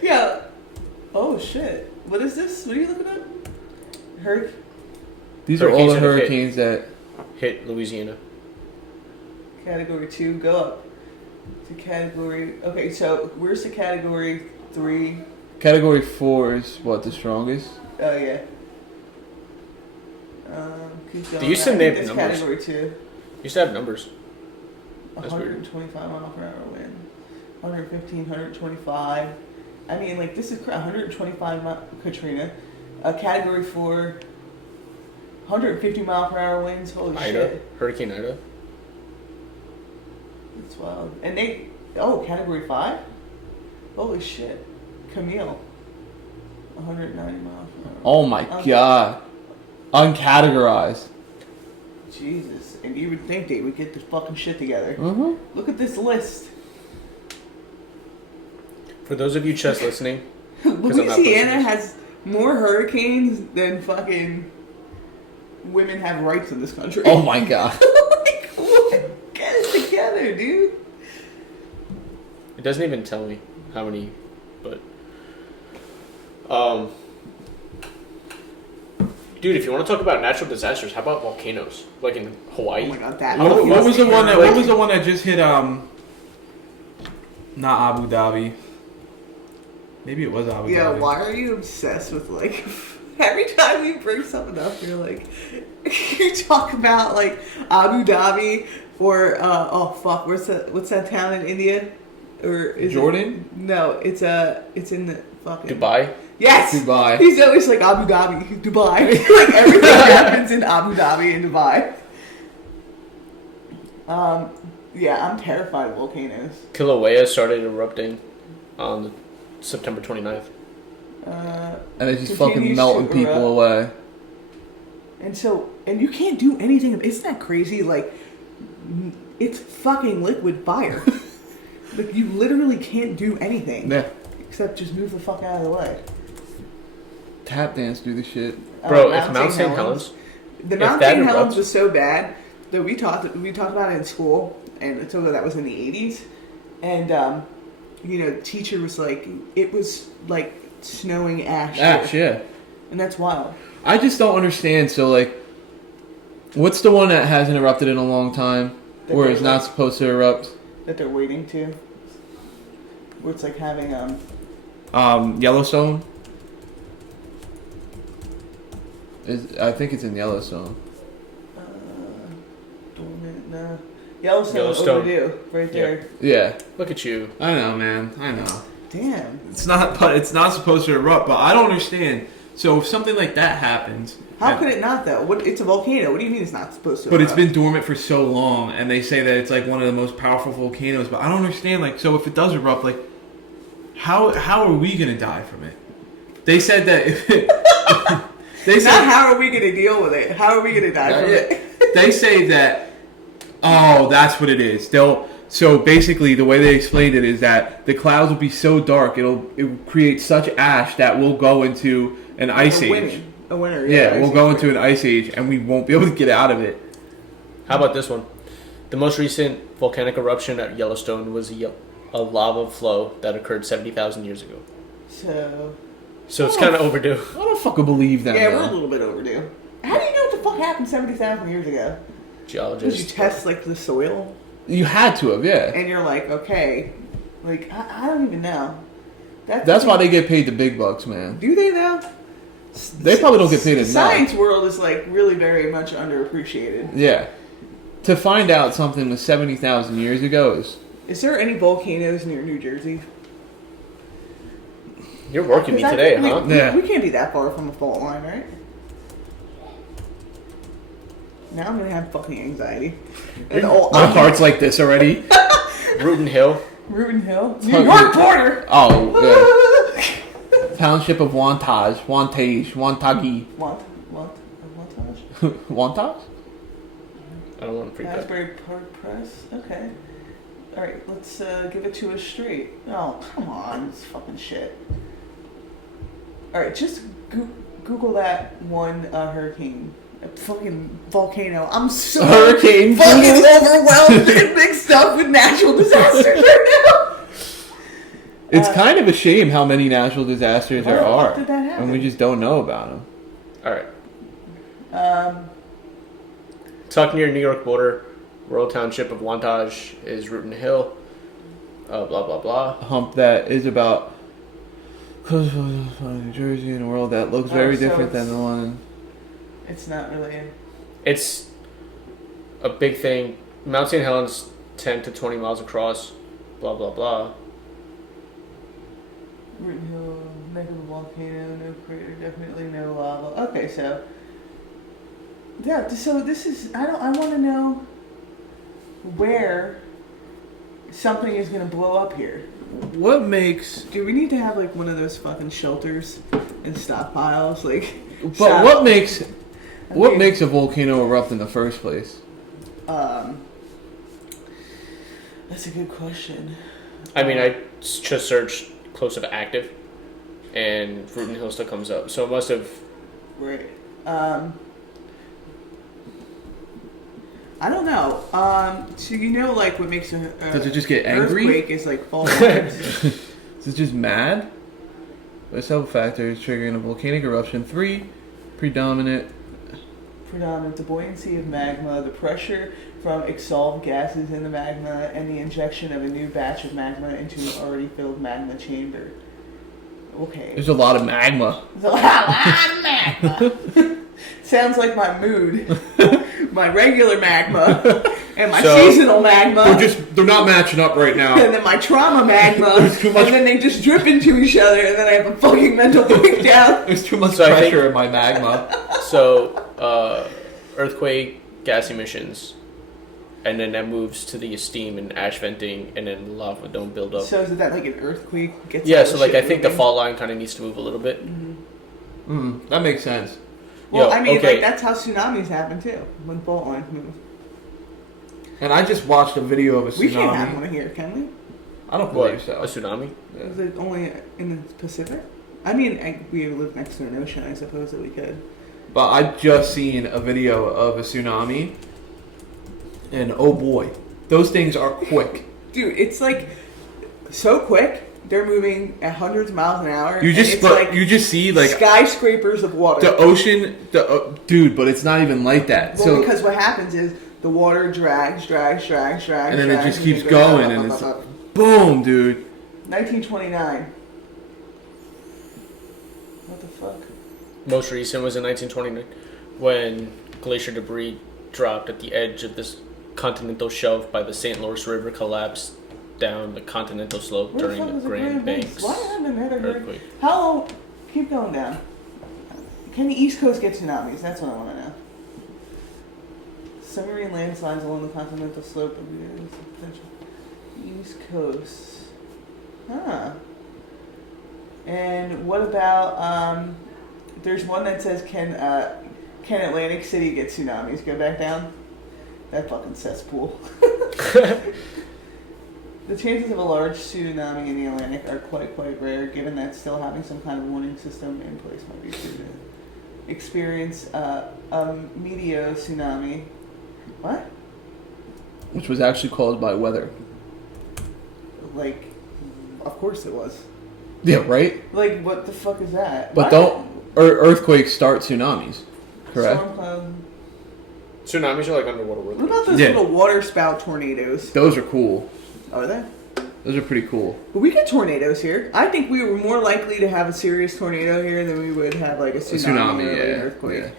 Yeah. Oh shit. What is this? What are you looking at? Hurricane. These are all the Hurricanes that hurricanes that. hit Louisiana. Category 2, go up to category. Okay, so where's the category 3? Category 4 is what, the strongest? Oh yeah. Keep going. They used to I think name that's numbers. Category 2. Used to have numbers. That's weird. 125 mile per hour wind. 115, 125. I mean, this is 125 Katrina. Category 4. 150 mile per hour winds. Holy Ida. shit. Hurricane Ida. That's wild. And category 5? Holy shit. Camille. 190 miles per hour. Oh my god. Uncategorized. Jesus. And you would think they would get this fucking shit together. Mm-hmm. Look at this list. For those of you just listening, 'cause I'm not Louisiana posting has more hurricanes than fucking women have rights in this country. Oh my god. What? Get it together, dude. it doesn't even tell me how many, but dude, if you want to talk about natural disasters, how about volcanoes? Like in Hawaii? Oh my god, that. What was the one that? Like- What was the one that just hit? Not Abu Dhabi. Maybe it was Abu Yeah, Dhabi. why are you obsessed with every time you bring something up, you're like, you talk about Abu Dhabi or oh fuck, what's that town in India? Or is Jordan? No, it's in the fucking Dubai? Yes, Dubai. He's always like Abu Dhabi, Dubai. Everything happens in Abu Dhabi and Dubai. Yeah, I'm terrified of volcanoes. Kilauea started erupting on September 29th. And it's just Continues fucking to melting people erupt. away. And you can't do anything. Isn't that crazy? It's fucking liquid fire. You literally can't do anything. Yeah. Except just move the fuck out of the way. Tap dance do the shit. Bro, if Mount St. Helens, The if Mount that St. Helens erupts- was so bad that we talked about it in school, and so that was in the 80s, and the teacher was like, it was like snowing ash. Ash, yeah. And that's wild. I just don't understand. So, like, what's the one that hasn't erupted in a long time? Where it's not supposed to erupt? That they're waiting to. Where it's like having, Yellowstone? I think it's in Yellowstone. No. Yellowstone overdue. Right there. Yeah. Look at you. I know, man. I know. Damn. It's not supposed to erupt, but I don't understand. So if something like that happens... How could it not, though? It's a volcano. What do you mean it's not supposed to But erupt? it's been dormant for so long, and they say that it's like one of the most powerful volcanoes. But I don't understand, like, so if it does erupt, like, how are we gonna die from it? They said that if it, they said Not how are we going to deal with it? How are we going to die from it? they say that that's what it is. So basically the way they explained it is that the clouds will be so dark it will create such ash that we'll go into an ice age. A winter, Yeah, we'll go into an ice age and we won't be able to get out of it. How about this one? The most recent volcanic eruption at Yellowstone was a lava flow that occurred 70,000 years ago. So it's kind of overdue. I don't fucking believe that. Yeah, though. we're a little bit overdue. How do you know what the fuck happened 70,000 years ago? Did Geologists. you test, like, the soil? You had to have, yeah. And you're like, okay. Like, I don't even know. That's why they get paid the big bucks, man. Do they, though? They probably don't get paid enough. The science world is, like, really very much underappreciated. Yeah. To find out something was 70,000 years ago Is there any volcanoes near New Jersey? You're working me today, huh? Yeah. We can't be that far from a fault line, right? Now I'm gonna have fucking anxiety. And my heart's like this already. Rootin' Hill. Rootin' Hill. New York border! Oh, yeah. Township of Wantage. Wantage. Montage? Wantage? I don't want to freak out. Asbury Park Press? Okay. Alright, let's give it to us straight. Oh, come on. It's fucking shit. Alright, just Google that one hurricane. A fucking volcano. I'm so Hurricane. fucking overwhelmed and mixed up with natural disasters right now. It's kind of a shame how many natural disasters Why there the fuck are. did that happen? And we just don't know about them. All right. Tucked near New York border, rural township of Wantage is Rootin' Hill. Blah, blah, blah. A hump that is about New Jersey in a world that looks very so different than the one. It's not really. It's a big thing. Mount St. Helens, 10 to 20 miles across. Blah, blah, blah. Rootin' Hill, neck of a volcano, no crater, definitely no lava. Okay, so. Yeah, so this is. I want to know where something is going to blow up here. What makes... Do we need to have, like, one of those fucking shelters and stockpiles? Like. But what makes... What makes a volcano erupt in the first place? That's a good question. I mean, I just searched close of active, and Rootin' Hill still comes up. So it must have... Right. I don't know. So you know, like, what makes a Does it just get angry? Earthquake is like fault lines. Is it just mad? There's several factors triggering a volcanic eruption. 3, predominant, the buoyancy of magma, the pressure from exhaled gases in the magma, and the injection of a new batch of magma into an already filled magma chamber. Okay. There's a lot of magma. There's a lot of magma. Sounds like my mood. My regular magma and my seasonal magma. They're not matching up right now. And then my trauma magma. And then they just drip into each other, and then I have a fucking mental breakdown. There's too much So I pressure think- in my magma. So, earthquake, gas emissions, and then that moves to the steam and ash venting, and then the lava don't build up. So is that like an earthquake? Gets Yeah, all so the like I shit think the moving? fault line kind of needs to move a little bit. That makes sense. Well, Yo, I mean, okay. like that's how tsunamis happen too, when fault lines move. And I just watched a video of a tsunami. We can't have one here, can we? I don't What? believe so. A tsunami? Is it only in the Pacific? I mean, we live next to an ocean. I suppose that we could. But I just seen a video of a tsunami, and oh boy, those things are quick. Dude, it's like so quick they're moving at hundreds of miles an hour. You just and it's like you just see like skyscrapers of water. the ocean. Dude, but it's not even like that. Well, So because what happens is the water drags, and then it just and keeps goes going, up, and up, it's up, up. boom, dude. 1929. What the fuck? Most recent was in 1929 when glacier debris dropped at the edge of this continental shelf by the St. Lawrence River collapsed down the continental slope Where the during fuck the is the Grand Banks Why haven't I heard? earthquake. How long? Keep going down. Can the East Coast get tsunamis? That's what I want to know. Submarine landslides along the continental slope of the potential East Coast. Huh. And what about? There's one that says can Atlantic City get tsunamis? Go back down. That fucking cesspool. The chances of a large tsunami in the Atlantic are quite rare, given that still having some kind of warning system in place might be true to experience a meteo tsunami. What? which was actually caused by weather. Like, of course it was. Yeah, right. Like, what the fuck is that? But Why- don't earthquakes start tsunamis? Correct. Storm cloud. Tsunamis are like underwater What world. about those Yeah. little water spout tornadoes? Those are cool. Are they? Those are pretty cool. But we get tornadoes here. I think we were more likely to have a serious tornado here than we would have like a tsunami, or like an earthquake. yeah.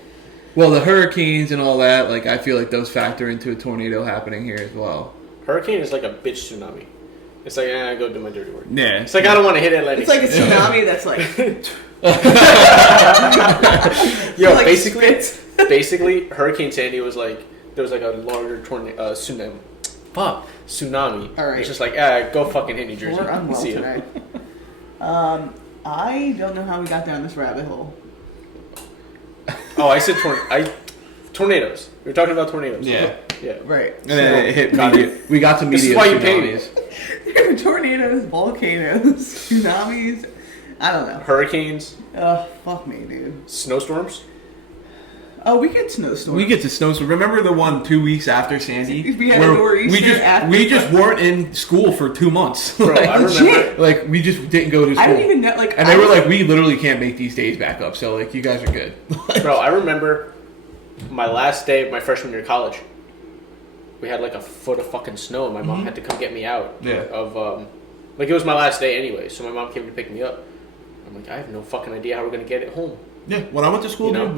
Well, the hurricanes and all that, like I feel like those factor into a tornado happening here as well. Hurricane is like a bitch tsunami. It's like, I go do my dirty work. Yeah. It's like, I don't want to hit Atlantic It's like a City. tsunami that's like, Yo, like basically, spits. basically, Hurricane Sandy was like, there was like a larger tsunami. Fuck, tsunami. All right. It's just like, go fucking hit New Jersey. we're unwell See ya. today. I don't know how we got down this rabbit hole. Oh, I said tornadoes. We were talking about tornadoes. Yeah. Yeah. Right. And then it hit Got me. We got to This is media why you pay me. tsunamis. Tornadoes, volcanoes, tsunamis. I don't know. Hurricanes, Oh, fuck me, dude. snowstorms. Oh, we get snowstorms. We get to snow. So remember the one 2 weeks after Sandy? We had a nor'easter after- we just weren't in school for 2 months. Bro, I Legit. remember. Like we just didn't go to school. I don't even know. Like, And they were like, we literally can't make these days back up. So like, you guys are good. Bro, I remember my last day of my freshman year of college. We had like a foot of fucking snow, and my mom had to come get me out. Yeah. Of like it was my last day anyway, so my mom came to pick me up. I'm like, I have no fucking idea how we're gonna get it home. Yeah, when I went to school, You know? dude,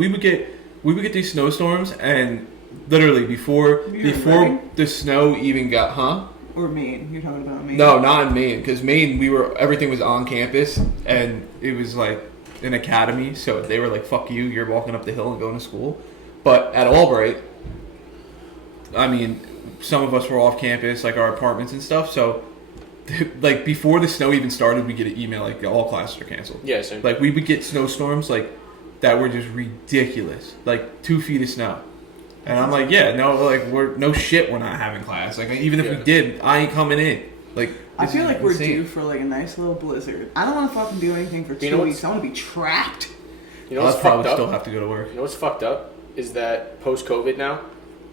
we would get these snowstorms, and literally before You were Maine? the snow even got, or Maine. You're talking about Maine. No, not in Maine, because Maine everything was on campus, and it was like an academy, so they were like, "Fuck you, you're walking up the hill and going to school." But at Albright, I mean, some of us were off campus, like our apartments and stuff, so. Like before the snow even started, we get an email like all classes are canceled. Yeah, same. Like we would get snowstorms like that were just ridiculous, like 2 feet of snow, and I'm like, yeah, no, like we're not having class. Like even if Yeah. we did, I ain't coming in. Like I this feel is like we're insane. due for like a nice little blizzard. I don't want to fucking do anything for You 2 know weeks. I want to be trapped. You know I'll what's fucked probably up? still have to go to work. You know what's fucked up is that post COVID now,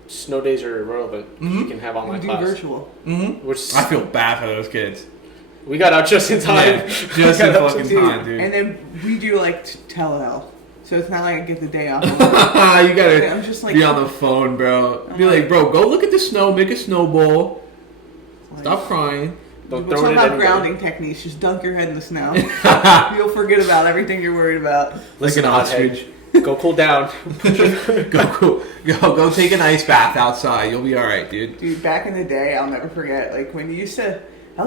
snow days are irrelevant. You can have We online do class. virtual. Mm-hmm. Which I feel bad for those kids. we got out just in time. Yeah, just in We got out fucking just in time, dude. And then we do like telehealth. So it's not like I get the day off. You gotta I'm just like be on the phone, bro. Be like, bro, go look at the snow, make a snowball. Stop crying. Don't We're throw talking it at about anybody. grounding techniques. Just dunk your head in the snow. You'll forget about everything you're worried about. Like Listen, an hothead, ostrich. Go cool down. Go take an ice bath outside. You'll be all right, dude. Dude, back in the day, I'll never forget. Like when you used to,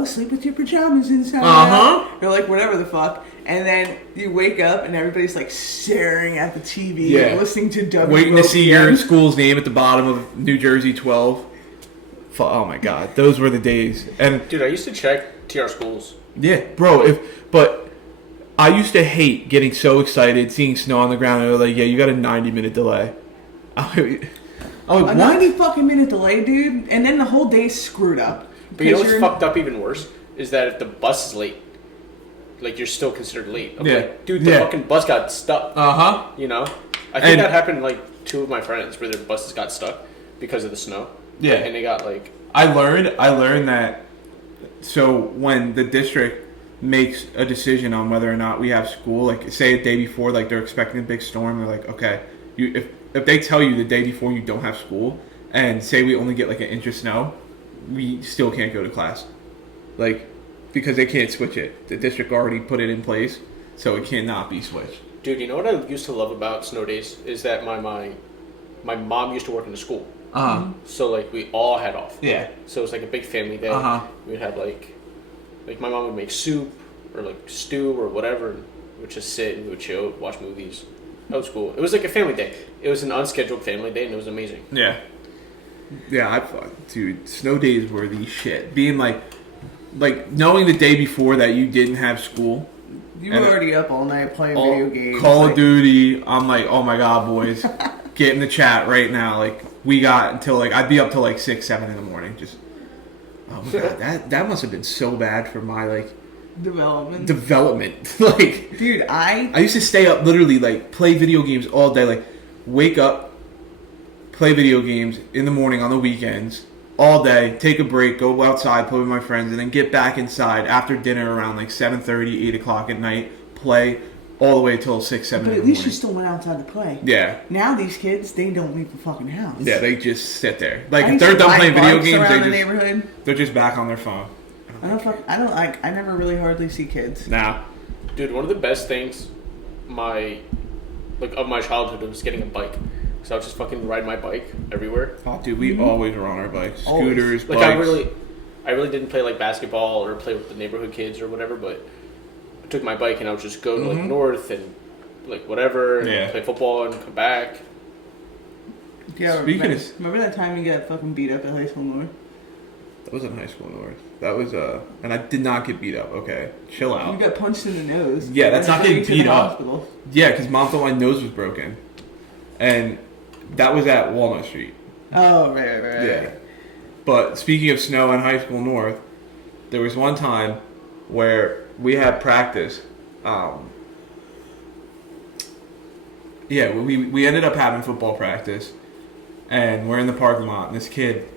sleep with your pajamas inside. Uh-huh. Or like whatever the fuck. And then you wake up and everybody's like staring at the TV, Yeah. and listening to WYS. Waiting to see your school's name at the bottom of New Jersey 12. Oh my God, those were the days. And Dude, I used to check TR schools. yeah, bro. But I used to hate getting so excited, seeing snow on the ground. And they're like, "Yeah, you got a 90-minute delay." I A what? 90 fucking minute delay, dude. And then the whole day's screwed up. But you know what's Because fucked up even worse is that if the bus is late, like you're still considered late. I'm Yeah. like, dude, the Yeah. fucking bus got stuck. Uh-huh. You know, I think And- that happened like 2 of my friends where their buses got stuck because of the snow. Yeah. And they got like I learned that. So when the district makes a decision on whether or not we have school. Like, say a day before, like they're expecting a big storm. They're like, okay, if they tell you the day before you don't have school, and say we only get like an inch of snow, we still can't go to class, like because they can't switch it. The district already put it in place, so it cannot be switched. Dude, you know what I used to love about snow days is that my mom used to work in the school. So like we all had off. Yeah. So it was like a big family day. We'd have like my mom would make soup or like stew or whatever. And we would just sit and we would chill, watch movies. That was cool. It was like a family day. It was an unscheduled family day and it was amazing. Yeah. Yeah, dude, snow days were the shit. Being like knowing the day before that you didn't have school. You were already up all night playing video games. Call of Duty. I'm like, oh my god, boys, get in the chat right now. Like, we got until like I'd be up till like 6, 7 in the morning. Just oh my god, that must have been so bad for my like development. Like, dude, I used to stay up literally like play video games all day. Like, wake up, play video games in the morning on the weekends. All day, take a break, go outside, play with my friends, and then get back inside after dinner around like 7:30, 8 o'clock at night, play all the way till 6, 7 in the But at morning. least you still went outside to play. Yeah. Now these kids, they don't leave the fucking house. Yeah, they just sit there. Like, if they're done playing video games, they're just back on their phone. I never really hardly see kids. Nah. Dude, one of the best things of my childhood was getting a bike. So I would just fucking ride my bike everywhere. Oh, dude, we always were on our bikes. Scooters, like, bikes. I really didn't play like basketball or play with the neighborhood kids or whatever, but I took my bike and I would just go to like north and like whatever and play football and come back. Yeah, remember that time you got fucking beat up at High School North? That wasn't High School North. That was and I did not get beat up. Okay, chill out. You got punched in the nose. Yeah, that's not getting beat up. Hospital. Yeah, because Mom thought my nose was broken, and that was at Walnut Street. Oh, right. Yeah. But speaking of snow in High School North, there was one time where we had practice. We ended up having football practice, and we're in the parking lot, and this kid,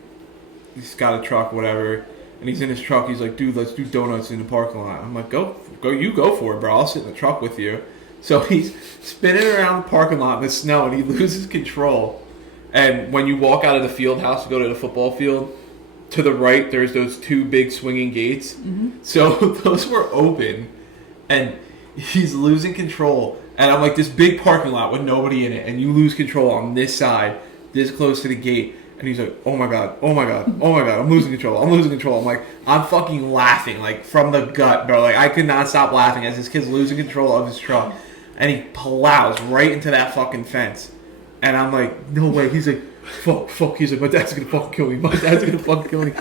he's got a truck, whatever, and he's in his truck. He's like, dude, let's do donuts in the parking lot. I'm like, go, you go for it, bro. I'll sit in the truck with you. So he's spinning around the parking lot in the snow, and he loses control. And when you walk out of the field house to go to the football field, to the right, there's those two big swinging gates. Mm-hmm. So those were open, and he's losing control. And I'm like, this big parking lot with nobody in it, and you lose control on this side, this close to the gate. And he's like, oh my God, I'm losing control. I'm like, I'm fucking laughing, like, from the gut, bro. Like, I could not stop laughing as this kid's losing control of his truck. And he plows right into that fucking fence. And I'm like, no way. He's like, fuck. He's like, my dad's gonna fucking kill me.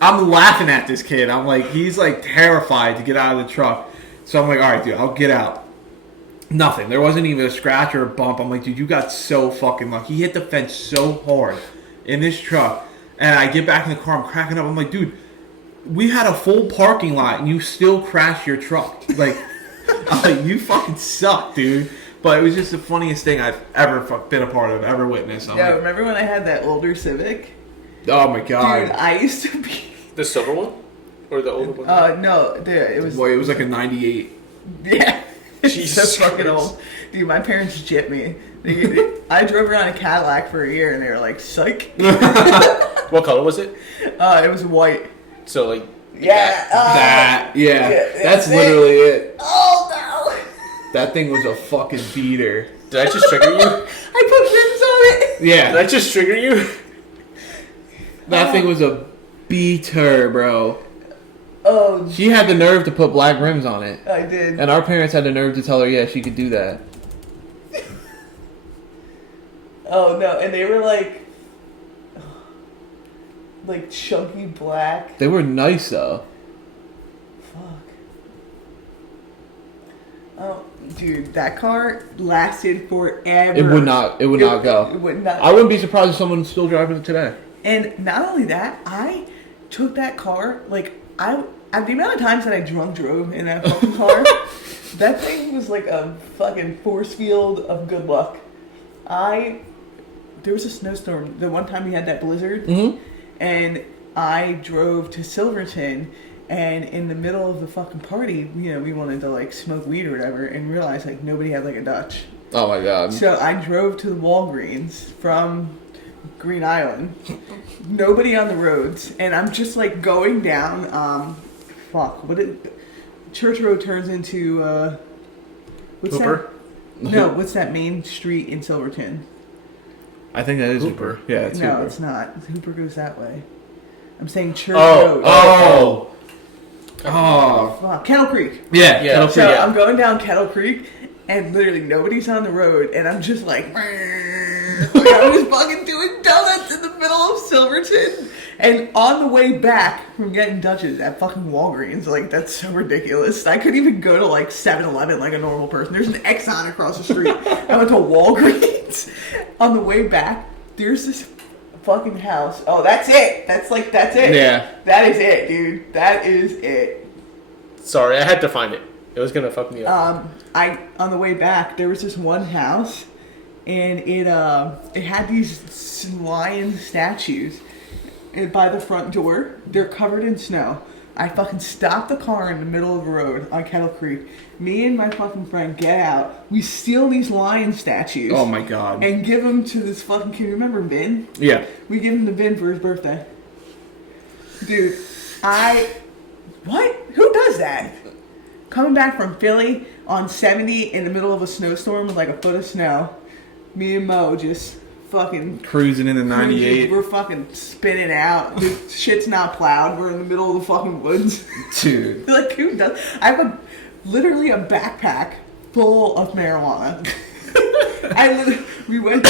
I'm laughing at this kid. I'm like, he's like terrified to get out of the truck. So I'm like, all right, dude, I'll get out. Nothing. There wasn't even a scratch or a bump. I'm like, dude, you got so fucking lucky. He hit the fence so hard in this truck. And I get back in the car. I'm cracking up. I'm like, dude, we had a full parking lot and you still crashed your truck. Like, I'm like, you fucking suck, dude. But it was just the funniest thing I've ever been a part of, ever witnessed. Remember when I had that older Civic? Oh my God. Dude, I used to be... The silver one? Or the older one? No, it was... Boy, it was like a 98. Yeah. Jesus so fucking old. Dude, my parents jipped me. I drove around a Cadillac for a year and they were like, psych. What color was it? It was white. So, like... Yeah. That's literally it. Oh, no. That thing was a fucking beater. Did I just trigger you? I put rims on it. Yeah. Did I just trigger you? That thing was a beater, bro. Oh. She had the nerve to put black rims on it. I did. And our parents had the nerve to tell her, yeah, she could do that. Oh, no. And they were like chunky black. They were nice, though. Fuck. Oh, dude, that car lasted forever. It would not go. It would not. I wouldn't be surprised if someone's still driving it today. And not only that, I took that car, the amount of times that I drunk drove in that fucking car, that thing was like a fucking force field of good luck. There was a snowstorm the one time we had that blizzard, and I drove to Silverton, And in the middle of the fucking party, we wanted to like smoke weed or whatever, and realized like nobody had like a Dutch. Oh my god. So I drove to the Walgreens from Green Island. Nobody on the roads, and I'm just like going down. Church Road turns into what's Hooper? that? No, what's that main street in Silverton? I think that is Hooper. Hooper. Yeah, it's No, Hooper. it's not. Hooper goes that way. I'm saying Church Oh, Road. Oh. Oh. Fuck. Kettle Creek. Yeah. Yeah. Kettle So Creek. I'm going down Kettle Creek, and literally nobody's on the road, and I'm just like I was fucking doing donuts in the middle of Silverton. And on the way back from getting Dutches at fucking Walgreens, like, that's so ridiculous. I couldn't even go to, like, 7-Eleven like a normal person. There's an Exxon across the street. I went to Walgreens. On the way back, there's this fucking house. Oh, that's it. That's it. Yeah. That is it, dude. That is it. Sorry, I had to find it. It was gonna fuck me up. On the way back, there was this one house, and it had these lion statues by the front door. They're covered in snow. I fucking stopped the car in the middle of the road on Kettle Creek. Me and my fucking friend get out. We steal these lion statues. Oh my god. And give them to this fucking kid. Remember Vin? Yeah. We give him to Vin for his birthday. Dude, what? Who does that? Coming back from Philly on 70 in the middle of a snowstorm with like a foot of snow. Me and Mo just fucking Cruising in the 98. We're fucking spinning out. The shit's not plowed. We're in the middle of the fucking woods. Dude. Like, who does? I have literally a backpack full of marijuana. We went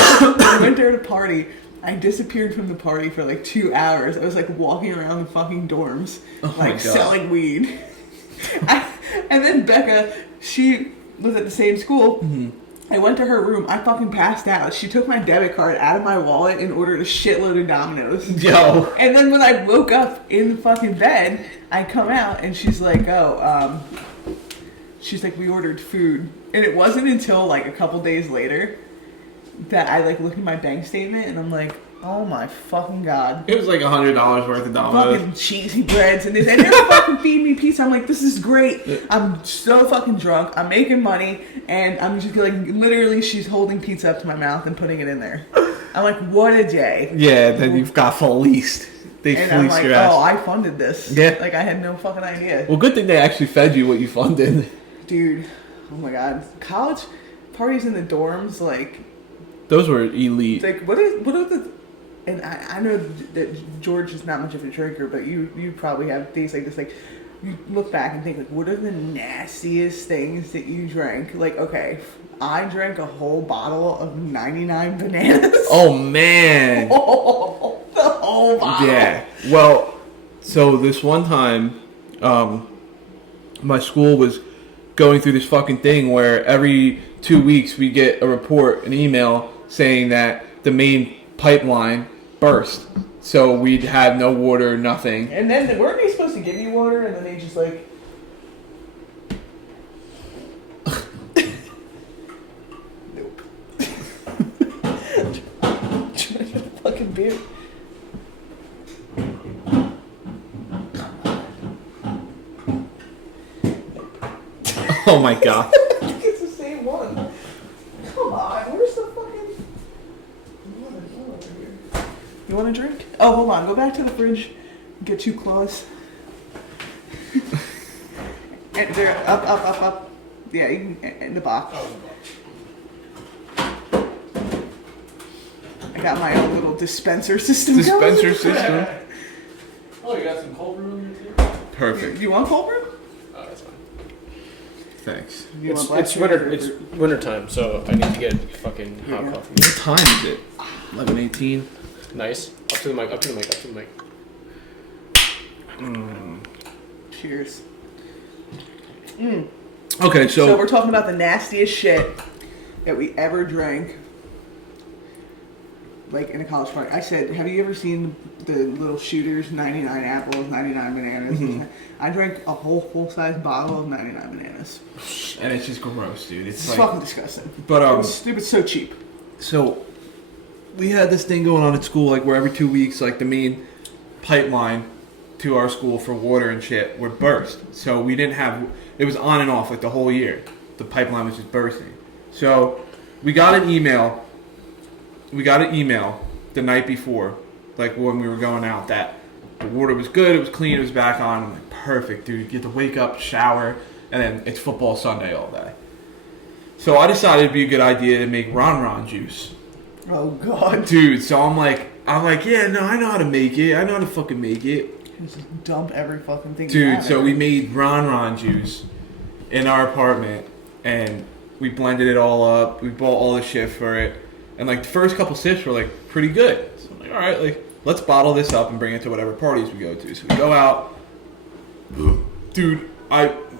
there to party. I disappeared from the party for like 2 hours. I was like walking around the fucking dorms, like selling weed. And then Becca, she was at the same school. Mm-hmm. I went to her room. I fucking passed out. She took my debit card out of my wallet and ordered a shitload of Dominoes. Yo. And then when I woke up in the fucking bed, I come out and she's like, she's like, we ordered food. And it wasn't until like a couple days later that I like look at my bank statement and I'm like, oh my fucking god. It was like $100 worth of Dominoes. Fucking cheesy breads and this. And they were fucking feeding me pizza. I'm like, this is great. I'm so fucking drunk. I'm making money. And I'm just like, literally, she's holding pizza up to my mouth and putting it in there. I'm like, what a day. Yeah, then you've got fleeced. They And fleeced I'm like, your ass. oh, I funded this. Yeah. Like, I had no fucking idea. Well, good thing they actually fed you what you funded. Dude, oh my god. College parties in the dorms, like... Those were elite. Like, what are the... And I know that George is not much of a drinker, but you probably have days like this. Like, you look back and think, like, what are the nastiest things that you drank? Like, okay, I drank a whole bottle of 99 bananas. Oh, man. The whole bottle. Yeah. Well, so this one time, my school was going through this fucking thing where every 2 weeks we get a report, an email saying that the main pipeline burst, so we'd have no water, nothing. And then, weren't they supposed to give you water, and then they just, like... Nope. Fucking beer. Oh my god. I think it's the same one. Come on, where's the fucking... You want a drink? Oh, hold on. Go back to the fridge. Get 2 claws. And they're up. Yeah, you can, in the box. I got my own little dispenser system Dispenser going. system. Oh, you got some cold brew in there too? Perfect. Do you want cold brew? Oh, that's fine. Thanks. Do you want black It's tea winter. or- It's winter time, so I need to get fucking hot Yeah. coffee. What time is it? 11:18. Nice. Up to the mic. Cheers. Okay, So we're talking about the nastiest shit that we ever drank, like in a college party. I said, have you ever seen the little shooters, 99 apples, 99 bananas? Mm-hmm. I drank a whole full-size bottle of 99 bananas. and it's just gross, dude. It's It's like, fucking disgusting. but It was so cheap. So we had this thing going on at school, like where every 2 weeks, like the main pipeline to our school for water and shit would burst. So we didn't have, it was on and off like the whole year. The pipeline was just bursting. So we got an email. The night before, like when we were going out, that the water was good, it was clean, it was back on. I'm like, perfect, dude. You get to wake up, shower, and then it's football Sunday all day. So I decided it'd be a good idea to make Ron juice. Oh God, dude. So I'm like, yeah, no, I know how to make it. I know how to fucking make it. just dump every fucking thing. Dude, so we made Ron juice in our apartment, and we blended it all up. We bought all the shit for it, and like the first couple sips were like pretty good. So I'm like, all right, like let's bottle this up and bring it to whatever parties we go to. So we go out, dude.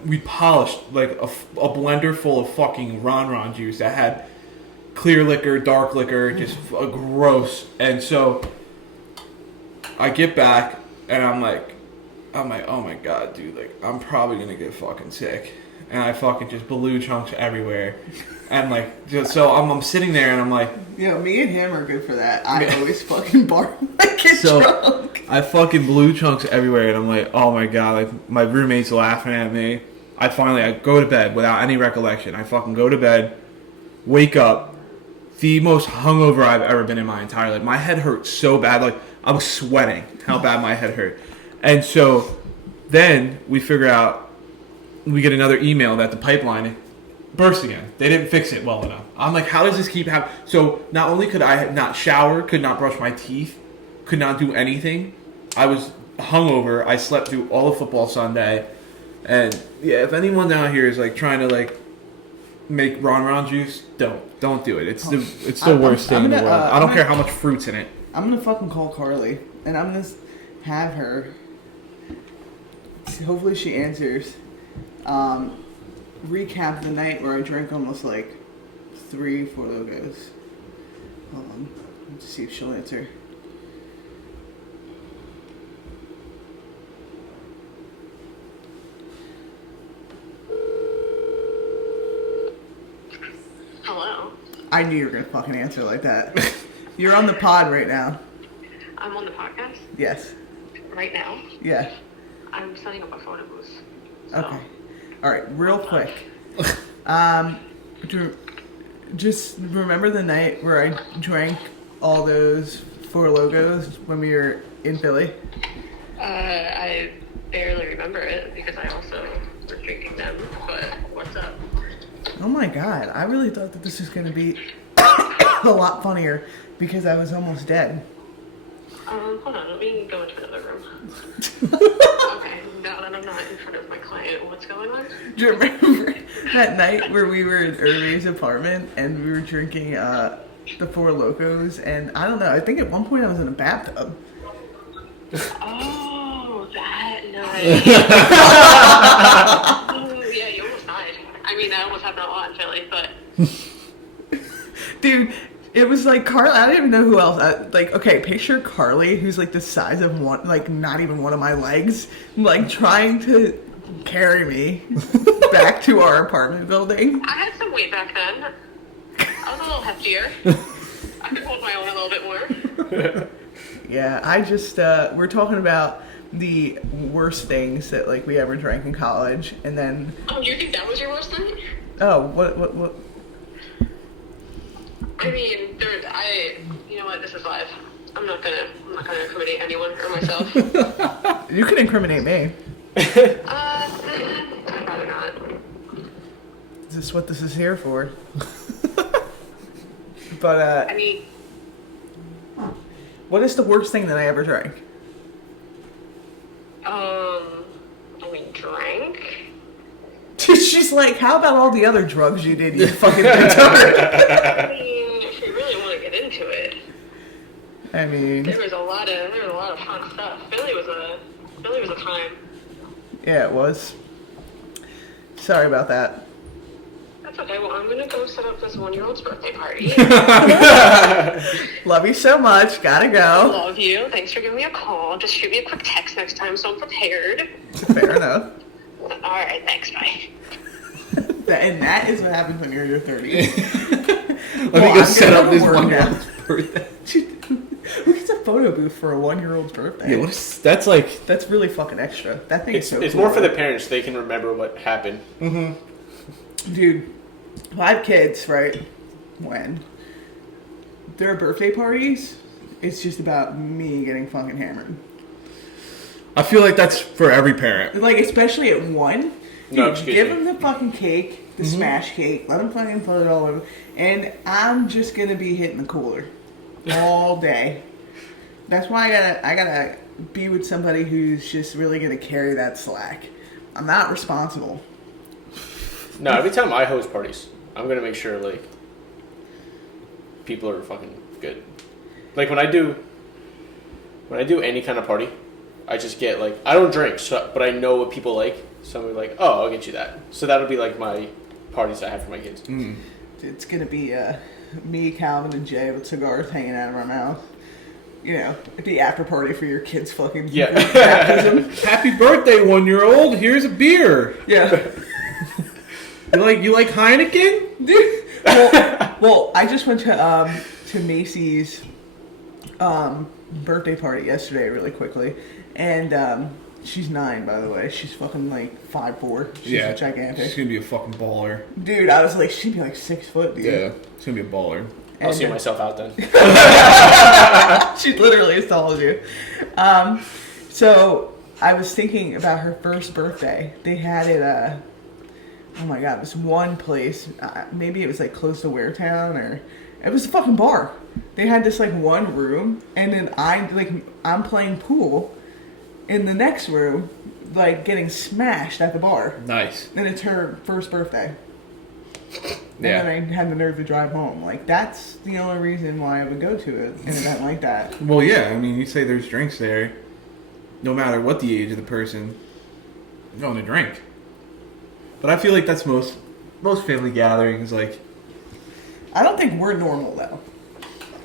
We polished like a blender full of fucking Ron juice that had clear liquor, dark liquor, just gross. And so I get back and I'm like, oh my God, dude, like I'm probably gonna get fucking sick. And I fucking just blew chunks everywhere. And like, just, so I'm sitting there and I'm like, me and him are good for that. I always fucking barf like get so drunk. I fucking blew chunks everywhere and I'm like, oh my God, like my roommate's laughing at me. I go to bed without any recollection. I fucking go to bed, wake up, the most hungover I've ever been in my entire life. My head hurt so bad, like I was sweating how bad my head hurt. And so then we figure out, we get another email that the pipeline burst again. They didn't fix it well enough. I'm like, how does this keep happening? So not only could I not shower, could not brush my teeth, could not do anything. I was hungover. I slept through all of football Sunday. And yeah, if anyone down here is like trying to like make Ron juice, don't do it. It's the worst thing in the world. I don't care how much fruit's in it. I'm gonna fucking call Carly and I'm gonna have her. Hopefully she answers. Recap the night where I drank almost like 3-4 logos. Let's see if she'll answer. Hello. I knew you were gonna fucking answer like that. You're on the pod right now. I'm on the podcast Yes. right now. Yeah. I'm setting up a photo booth. So. Okay. All right. Real quick. Just remember the night where I drank all those 4 logos when we were in Philly? I barely remember it because I also was drinking them. But what's up? Oh my God. I really thought that this was going to be a lot funnier because I was almost dead. Hold on. Let me go into another room. Okay. Now that I'm not in front of my client, what's going on? Do you remember that night where we were in Hervé's apartment and we were drinking the 4 locos? And I don't know. I think at one point I was in a bathtub. Oh, that night. Oh, yeah, you almost died. I mean, that almost happened a lot in Philly, but... Dude, it was like Carly. I don't even know who else. Okay, picture Carly, who's like the size of one, like not even one of my legs, like trying to carry me back to our apartment building. I had some weight back then. I was a little heftier. I could hold my own a little bit more. Yeah, I just we're talking about the worst things that like we ever drank in college, and then. Oh, you think that was your worst thing? Oh, what? I mean, you know what? This is live. I'm not gonna incriminate anyone or myself. You can incriminate me. I'd rather not. Is this what this is here for? But I mean, what is the worst thing that I ever drank? Drank. She's like, how about all the other drugs you did, you fucking retard? I mean, if you really want to get into it. I mean, There was a lot of fun stuff. Philly was a time. yeah, it was. Sorry about that. That's okay. Well, I'm gonna go set up this 1-year-old's birthday party. Love you so much. Gotta go. Love you. Thanks for giving me a call. Just shoot me a quick text next time so I'm prepared. Fair enough. All right. Thanks. Bye. And that is what happens when you're in your 30s. Let me go set up this 1-year-old's birthday. Who gets a photo booth for a 1-year-old's birthday. Yeah, that's like. That's really fucking extra. That thing is so It's cool. more for the parents. They can remember what happened. Dude, I have kids, right? When their birthday parties, it's just about me getting fucking hammered. I feel like that's for every parent. Like, especially at 1. Dude, No, excuse give me. them the fucking cake, the smash cake, let them fucking put it all over. And I'm just gonna be hitting the cooler all day. That's why I gotta be with somebody who's just really gonna carry that slack. I'm not responsible. No, every time I host parties, I'm gonna make sure like people are fucking good. Like when I do any kind of party, I just get like I don't drink, so, but I know what people like. So I'm like, oh, I'll get you that. So that'll be like my parties I have for my kids. It's gonna be me, Calvin, and Jay with cigars hanging out of our mouth. You know, the after party for your kids' fucking baptism. Happy birthday, 1-year-old. Here's a beer. Yeah. You like Heineken? Dude. Well, I just went to Macy's birthday party yesterday really quickly, and she's 9, by the way. She's fucking like 5'4". She's gigantic. She's gonna be a fucking baller. Dude, I was like, she'd be like 6 foot, dude. Yeah, she's gonna be a baller. I'll see myself out then. She's literally as tall as you. So I was thinking about her first birthday. They had it. Oh my god, it was one place. Maybe it was like close to Waretown, or it was a fucking bar. They had this like one room, and then I'm playing pool in the next room, like getting smashed at the bar. Nice. And it's her first birthday. Yeah. And then I had the nerve to drive home. Like, that's the only reason why I would go to an event like that. Well, yeah. I mean, you say there's drinks there. No matter what the age of the person, you're going to drink. But I feel like that's most family gatherings. Like, I don't think we're normal, though.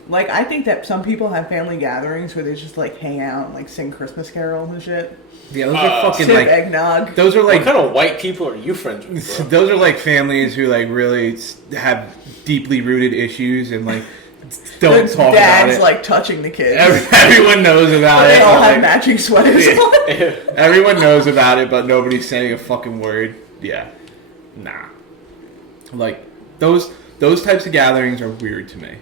Like, I think that some people have family gatherings where they just, like, hang out and, like, sing Christmas carols and shit. yeah, those are fucking Sip like eggnog. those are like What kind of white people are you friends with, bro? those are like families who like really have deeply rooted issues and like don't The talk about dad's, it. like, touching the kids. Everyone knows about They it. all but, have like, matching sweaters on. everyone knows about it, but nobody's saying a fucking word. Yeah, nah. Like those types of gatherings are weird to me.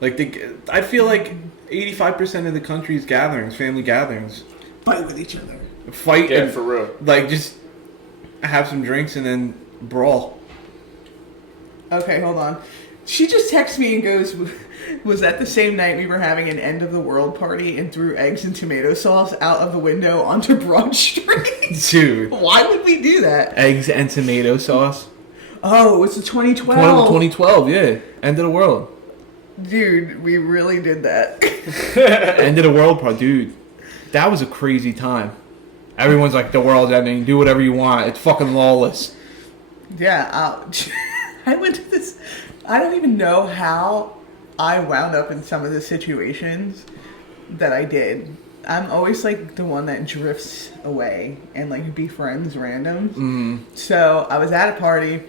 Like I feel like 85% of the country's gatherings, family gatherings, Fight with each other. fight Yeah, and for real. like just have some drinks and then brawl. Okay, hold on. She just texts me and goes, was that the same night we were having an end of the world party and threw eggs and tomato sauce out of the window onto Broad Street? Dude, Why would we do that? eggs and tomato sauce. Oh, it was the 2012. 2012, yeah. End of the world. Dude, we really did that. End of the world, dude. That was a crazy time. Everyone's like, the world's ending. Do whatever you want. It's fucking lawless. Yeah, I went to this. I don't even know how I wound up in some of the situations that I did. I'm always like the one that drifts away and like befriends randoms. So I was at a party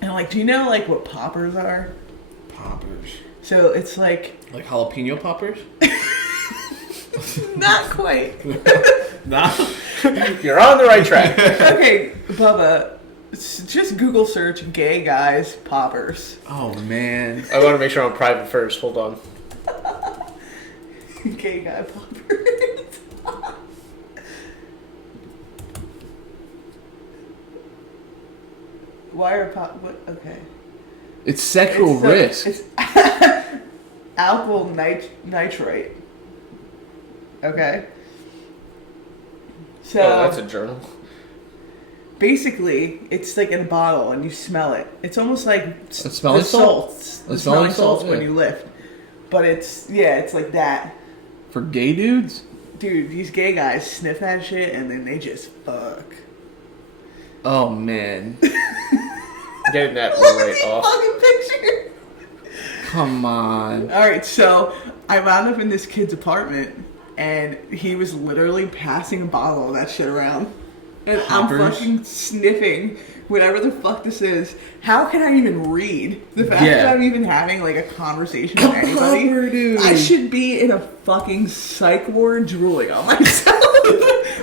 and I'm like, do you know like what poppers are? Poppers. So it's like Like jalapeno poppers? not quite. Nah. You're on the right track. Okay, Bubba, just Google search gay guys poppers. Oh, man. I want to make sure I'm private first. Hold on. Gay guy poppers. Why are what? Okay. It's sexual risk. It's alkyl nitrate. Okay. So Oh, that's a journal. basically, it's like in a bottle and you smell it. It's almost like smelling the salt? salts. A The smelling smelling salts salt, when yeah. you lift. But it's like that. For gay dudes? Dude, these gay guys sniff that shit and then they just fuck. Oh, man. Getting that Look at right these off. fucking pictures. Come on. Alright, so I wound up in this kid's apartment and he was literally passing a bottle of that shit around. and Poppers. I'm fucking sniffing whatever the fuck this is. How can I even read? The fact Yeah. that I'm even having like a conversation with anybody, popper, dude. I should be in a fucking psych ward drooling on myself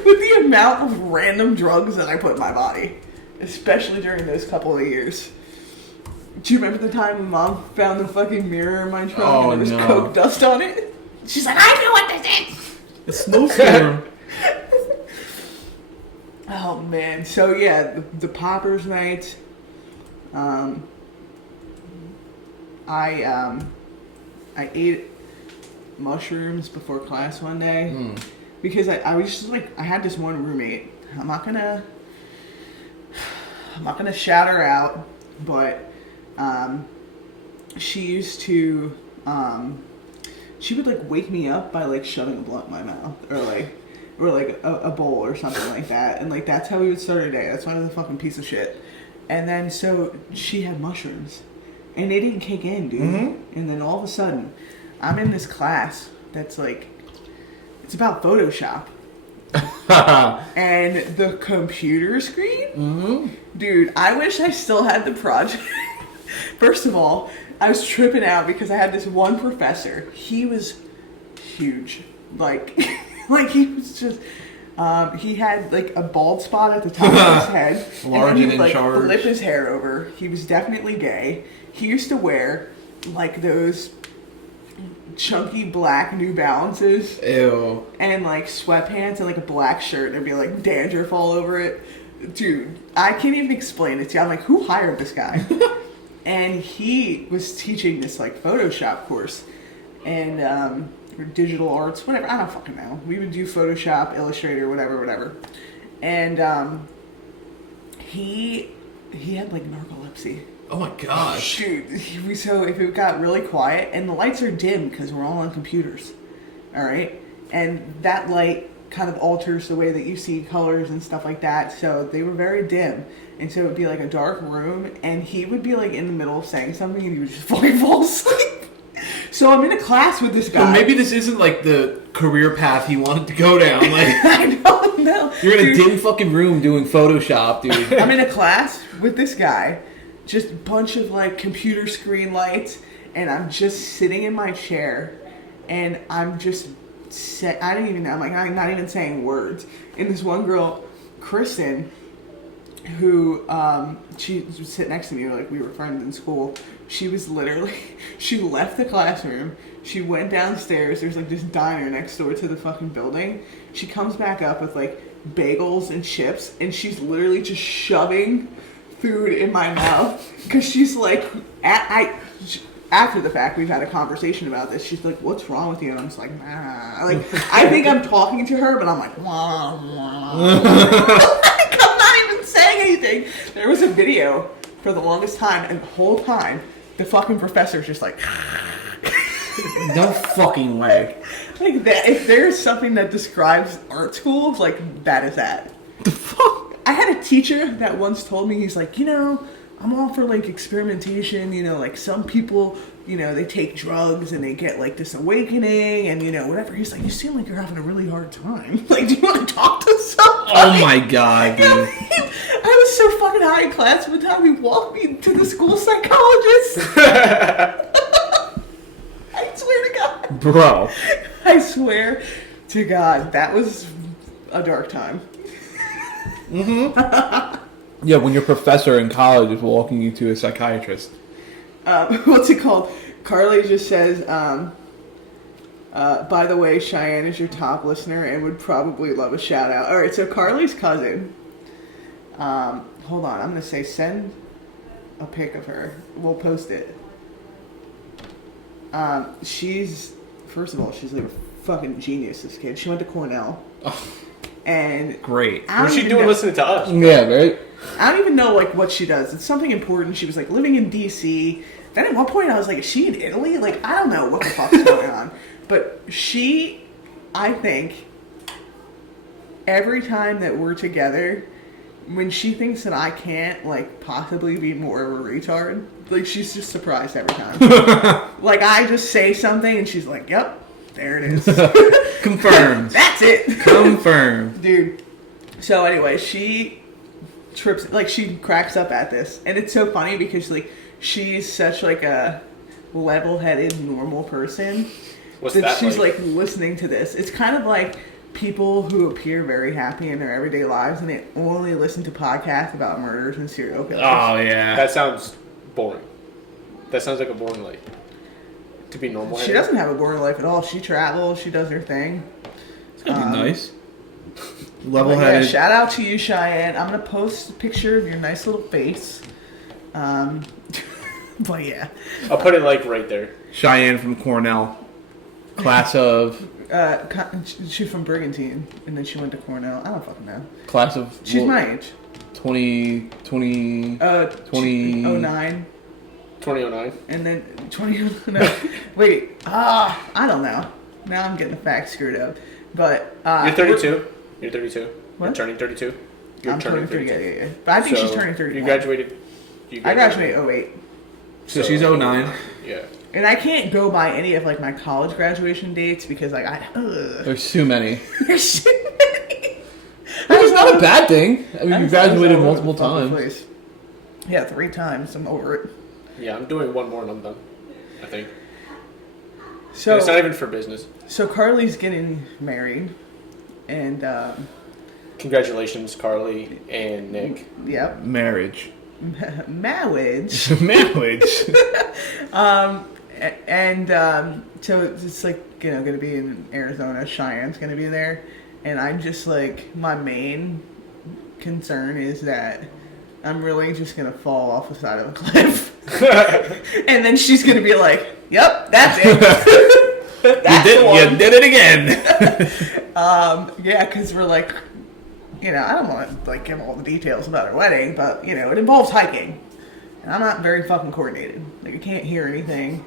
with the amount of random drugs that I put in my body, especially during those couple of years. Do you remember the time when Mom found the fucking mirror in my trunk Oh, and there was no. coke dust on it? She's like, I know what this is! A snowstorm. Oh man, so yeah, the poppers night. I ate mushrooms before class one day because I was just like I had this one roommate. I'm not gonna shout her out, but she used to she would like wake me up by like shoving a blunt in my mouth or like a bowl or something like that, and like that's how we would start our day. That's why I was a fucking piece of shit. And then so she had mushrooms, and they didn't kick in, dude. And then all of a sudden, I'm in this class that's like, it's about Photoshop, and the computer screen, dude. I wish I still had the project. First of all, I was tripping out because I had this one professor. He was huge, like. Like he was just, he had like a bald spot at the top of his head, Large and then he and would in like charge. flip his hair over. He was definitely gay. He used to wear like those chunky black New Balances Ew. and like sweatpants and like a black shirt. There'd be like dandruff all over it. Dude, I can't even explain it to you. I'm like, who hired this guy? And he was teaching this like Photoshop course, and or digital arts, whatever. I don't fucking know. We would do Photoshop, Illustrator, whatever. And he had like narcolepsy. Oh my gosh. Shoot. So if it got really quiet, and the lights are dim because we're all on computers, all right? And that light kind of alters the way that you see colors and stuff like that. So they were very dim. And so it would be like a dark room, and he would be like in the middle of saying something, and he would just fucking fall asleep. So I'm in a class with this guy. But maybe this isn't like the career path he wanted to go down. Like I don't know. you're in a Dude, dim fucking room doing Photoshop, dude. I'm in a class with this guy, just a bunch of like computer screen lights, and I'm just sitting in my chair, and I'm just I don't even know. I'm not even saying words. And this one girl, Kristen, who she would sit next to me, like we were friends in school. She was literally, she left the classroom, she went downstairs, there's like this diner next door to the fucking building. She comes back up with like bagels and chips, and she's literally just shoving food in my mouth because she's like, after the fact, we've had a conversation about this. She's like, "What's wrong with you?" And I'm just like, "Nah." Like, I think I'm talking to her, but I'm like, "Wah, wah." Like, I'm not even saying anything. There was a video for the longest time, and the whole time, the fucking professor's just like, No fucking way. like that. If there's something that describes art schools, like that is that. The fuck? I had a teacher that once told me, he's like, I'm all for like experimentation, like some people, they take drugs and they get like this awakening and whatever. He's like, you seem like you're having a really hard time. Like, do you want to talk to somebody? Oh my god, dude. I was so fucking high in class one time he walked me to the school psychologist. I swear to God. Bro. I swear to God, that was a dark time. Yeah, when your professor in college is walking you to a psychiatrist. What's it called? Carly just says, by the way, Cheyenne is your top listener and would probably love a shout out. All right, so Carly's cousin. Hold on, I'm going to say send a pic of her. We'll post it. First of all, she's like a fucking genius, this kid. She went to Cornell. And Great. I don't What's she even doing know- listening to us? Yeah, right? I don't even know like what she does. It's something important. She was like living in DC. Then at one point I was like, is she in Italy? Like, I don't know what the fuck's going on. But I think every time that we're together, when she thinks that I can't like possibly be more of a retard, like she's just surprised every time. Like I just say something and she's like, yep, there it is. Confirmed. That's it. Confirmed. Dude. So anyway, she trips, like she cracks up at this, and it's so funny because like she's such like a level-headed normal person that she's like listening to this. It's kind of like people who appear very happy in their everyday lives and they only listen to podcasts about murders and serial killers. Oh yeah. That sounds boring. That sounds like a boring life. To be normal. She doesn't have a boring life at all. She travels. She does her thing. It's gonna be nice. Yeah, Level-headed. shout out to you, Cheyenne. I'm gonna post a picture of your nice little face. But yeah. I'll put it like right there. Cheyenne from Cornell. Class of. She's from Brigantine, and then she went to Cornell. I don't fucking know. Class of. She's my age. 20. 2009. 2009. And then 2009. Wait. I don't know. Now I'm getting the facts screwed up. But You're 32. You're 32. What? You're turning 32. I'm turning 30. Yeah. But I think she's turning 30. You graduated. I graduated 08. So she's 09. Yeah. And I can't go by any of like my college graduation dates because like There's too many. there's too many. It's not a bad thing. I mean, you graduated That's multiple all over the times. place. Yeah, 3 times. I'm over it. Yeah, I'm doing one more and I'm done. I think. So And it's not even for business. So Carly's getting married, and Congratulations, Carly and Nick. yep, Marriage. marriage. Marriage. So it's like going to be in Arizona. Cheyenne's going to be there, and I'm just like my main concern is that I'm really just going to fall off the side of a cliff, and then she's going to be like, "Yep, that's it." You did it again. Yeah, because we're like, I don't want to like give all the details about our wedding, but it involves hiking, and I'm not very fucking coordinated. Like I can't hear anything.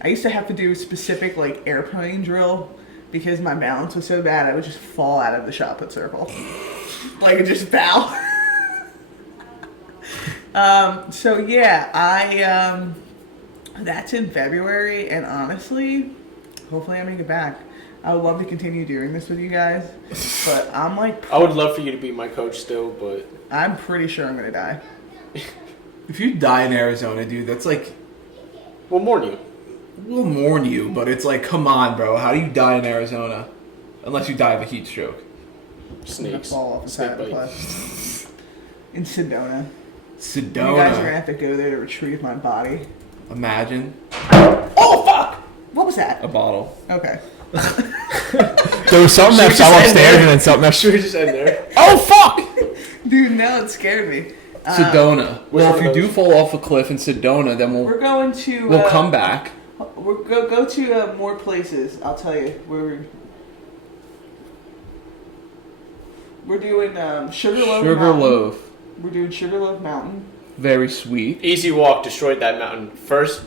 I used to have to do a specific like airplane drill because my balance was so bad I would just fall out of the shot put circle, like just bow. So yeah, that's in February, and honestly, hopefully I make it back. I would love to continue doing this with you guys, but I'm like, I would love for you to be my coach still, but I'm pretty sure I'm gonna die. If you die in Arizona, dude, that's like, we'll mourn you. we'll mourn you, but it's like, come on, bro. How do you die in Arizona? Unless you die of a heat stroke. I'm gonna Snakes. fall off the Snake side of the bite. cliff. In Sedona. You guys are gonna Sedona. have to go there to retrieve my body. Imagine Oh fuck! What was that? a bottle. Okay. There was something that Should we fell just end upstairs there? and then something that Should we just end there? Oh fuck! Dude, no, it scared me. Sedona. Well, one if you of do those? fall off a cliff in Sedona, then We're going to. we'll come back. We're go to more places. I'll tell you. We're doing Sugarloaf. Sugar Mountain. loaf. We're doing Sugarloaf Mountain. Very sweet. Easy Walk destroyed that mountain first.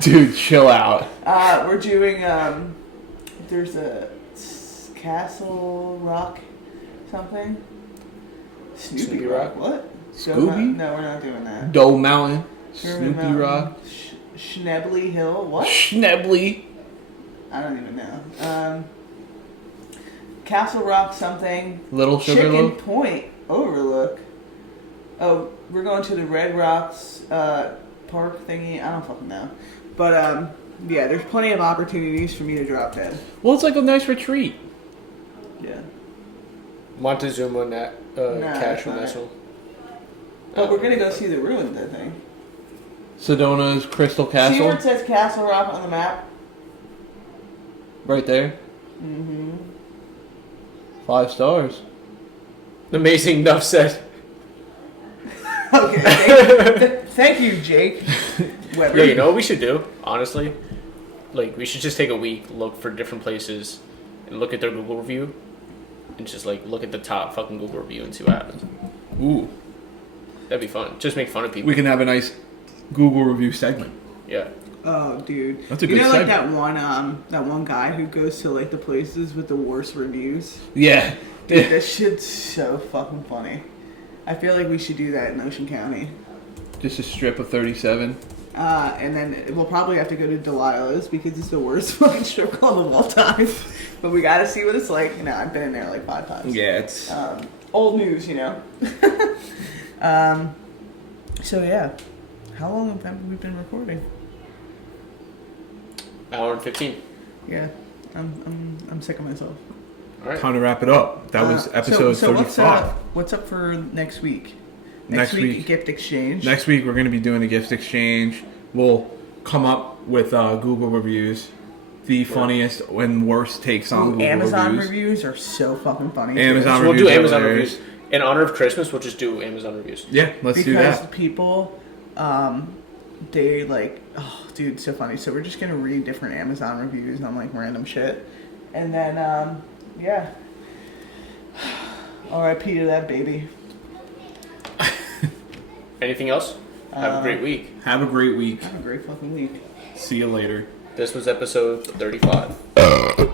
Dude, chill out. We're doing there's a Castle Rock something. Snoopy Rock? What? Scooby? No, we're not doing that. Dole Mountain. Sherman Snoopy Mountain, Rock. Schnebley Hill. What? Schnebley. I don't even know. Castle Rock something. Little Chicken Sugarloaf. Point Overlook. Oh, we're going to the Red Rocks park thingy. I don't fucking know. But yeah, there's plenty of opportunities for me to drop dead. Well, it's like a nice retreat. Yeah. Montezuma, Cashel it's not. National. But we're gonna go see the ruins, I think. Sedona's Crystal See where Castle. it says Castle Rock on the map? Right there. Mm-hmm. 5 stars. Amazing, enough said. Okay. Thank you, Jake. Weber. Yeah, you know what we should do? Honestly, like we should just take a week, look for different places, and look at their Google review, and just like look at the top fucking Google review and see what happens. Ooh. That'd be fun. Just make fun of people. We can have a nice Google review segment. Yeah. Oh, dude. That's a You good know, like segment. that one guy who goes to like the places with the worst reviews. Yeah. Dude, that shit's so fucking funny. I feel like we should do that in Ocean County. Just a strip of 37. And then we'll probably have to go to Delilah's because it's the worst fucking strip club of all time. But we gotta see what it's like. You know, I've been in there like 5 times. Yeah, it's Old news, you know. So yeah, how long have we been recording? Hour and 15. Yeah, I'm sick of myself. All right. time to wrap it up. That was episode 35. What's up for next week? Next week. gift exchange. Next week we're going to be doing a gift exchange. We'll come up with Google reviews, the funniest and worst takes on Google Amazon reviews. are so fucking funny. Amazon So we'll do reviews are Amazon hilarious. reviews. In honor of Christmas, we'll just do Amazon reviews. Yeah, let's do Because that. people, they like, oh, dude, so funny. So we're just gonna read different Amazon reviews on like random shit, and then yeah. R.I.P. to that baby. Anything else? Have a great week. Have a great week. Have a great fucking week. See you later. This was episode 35.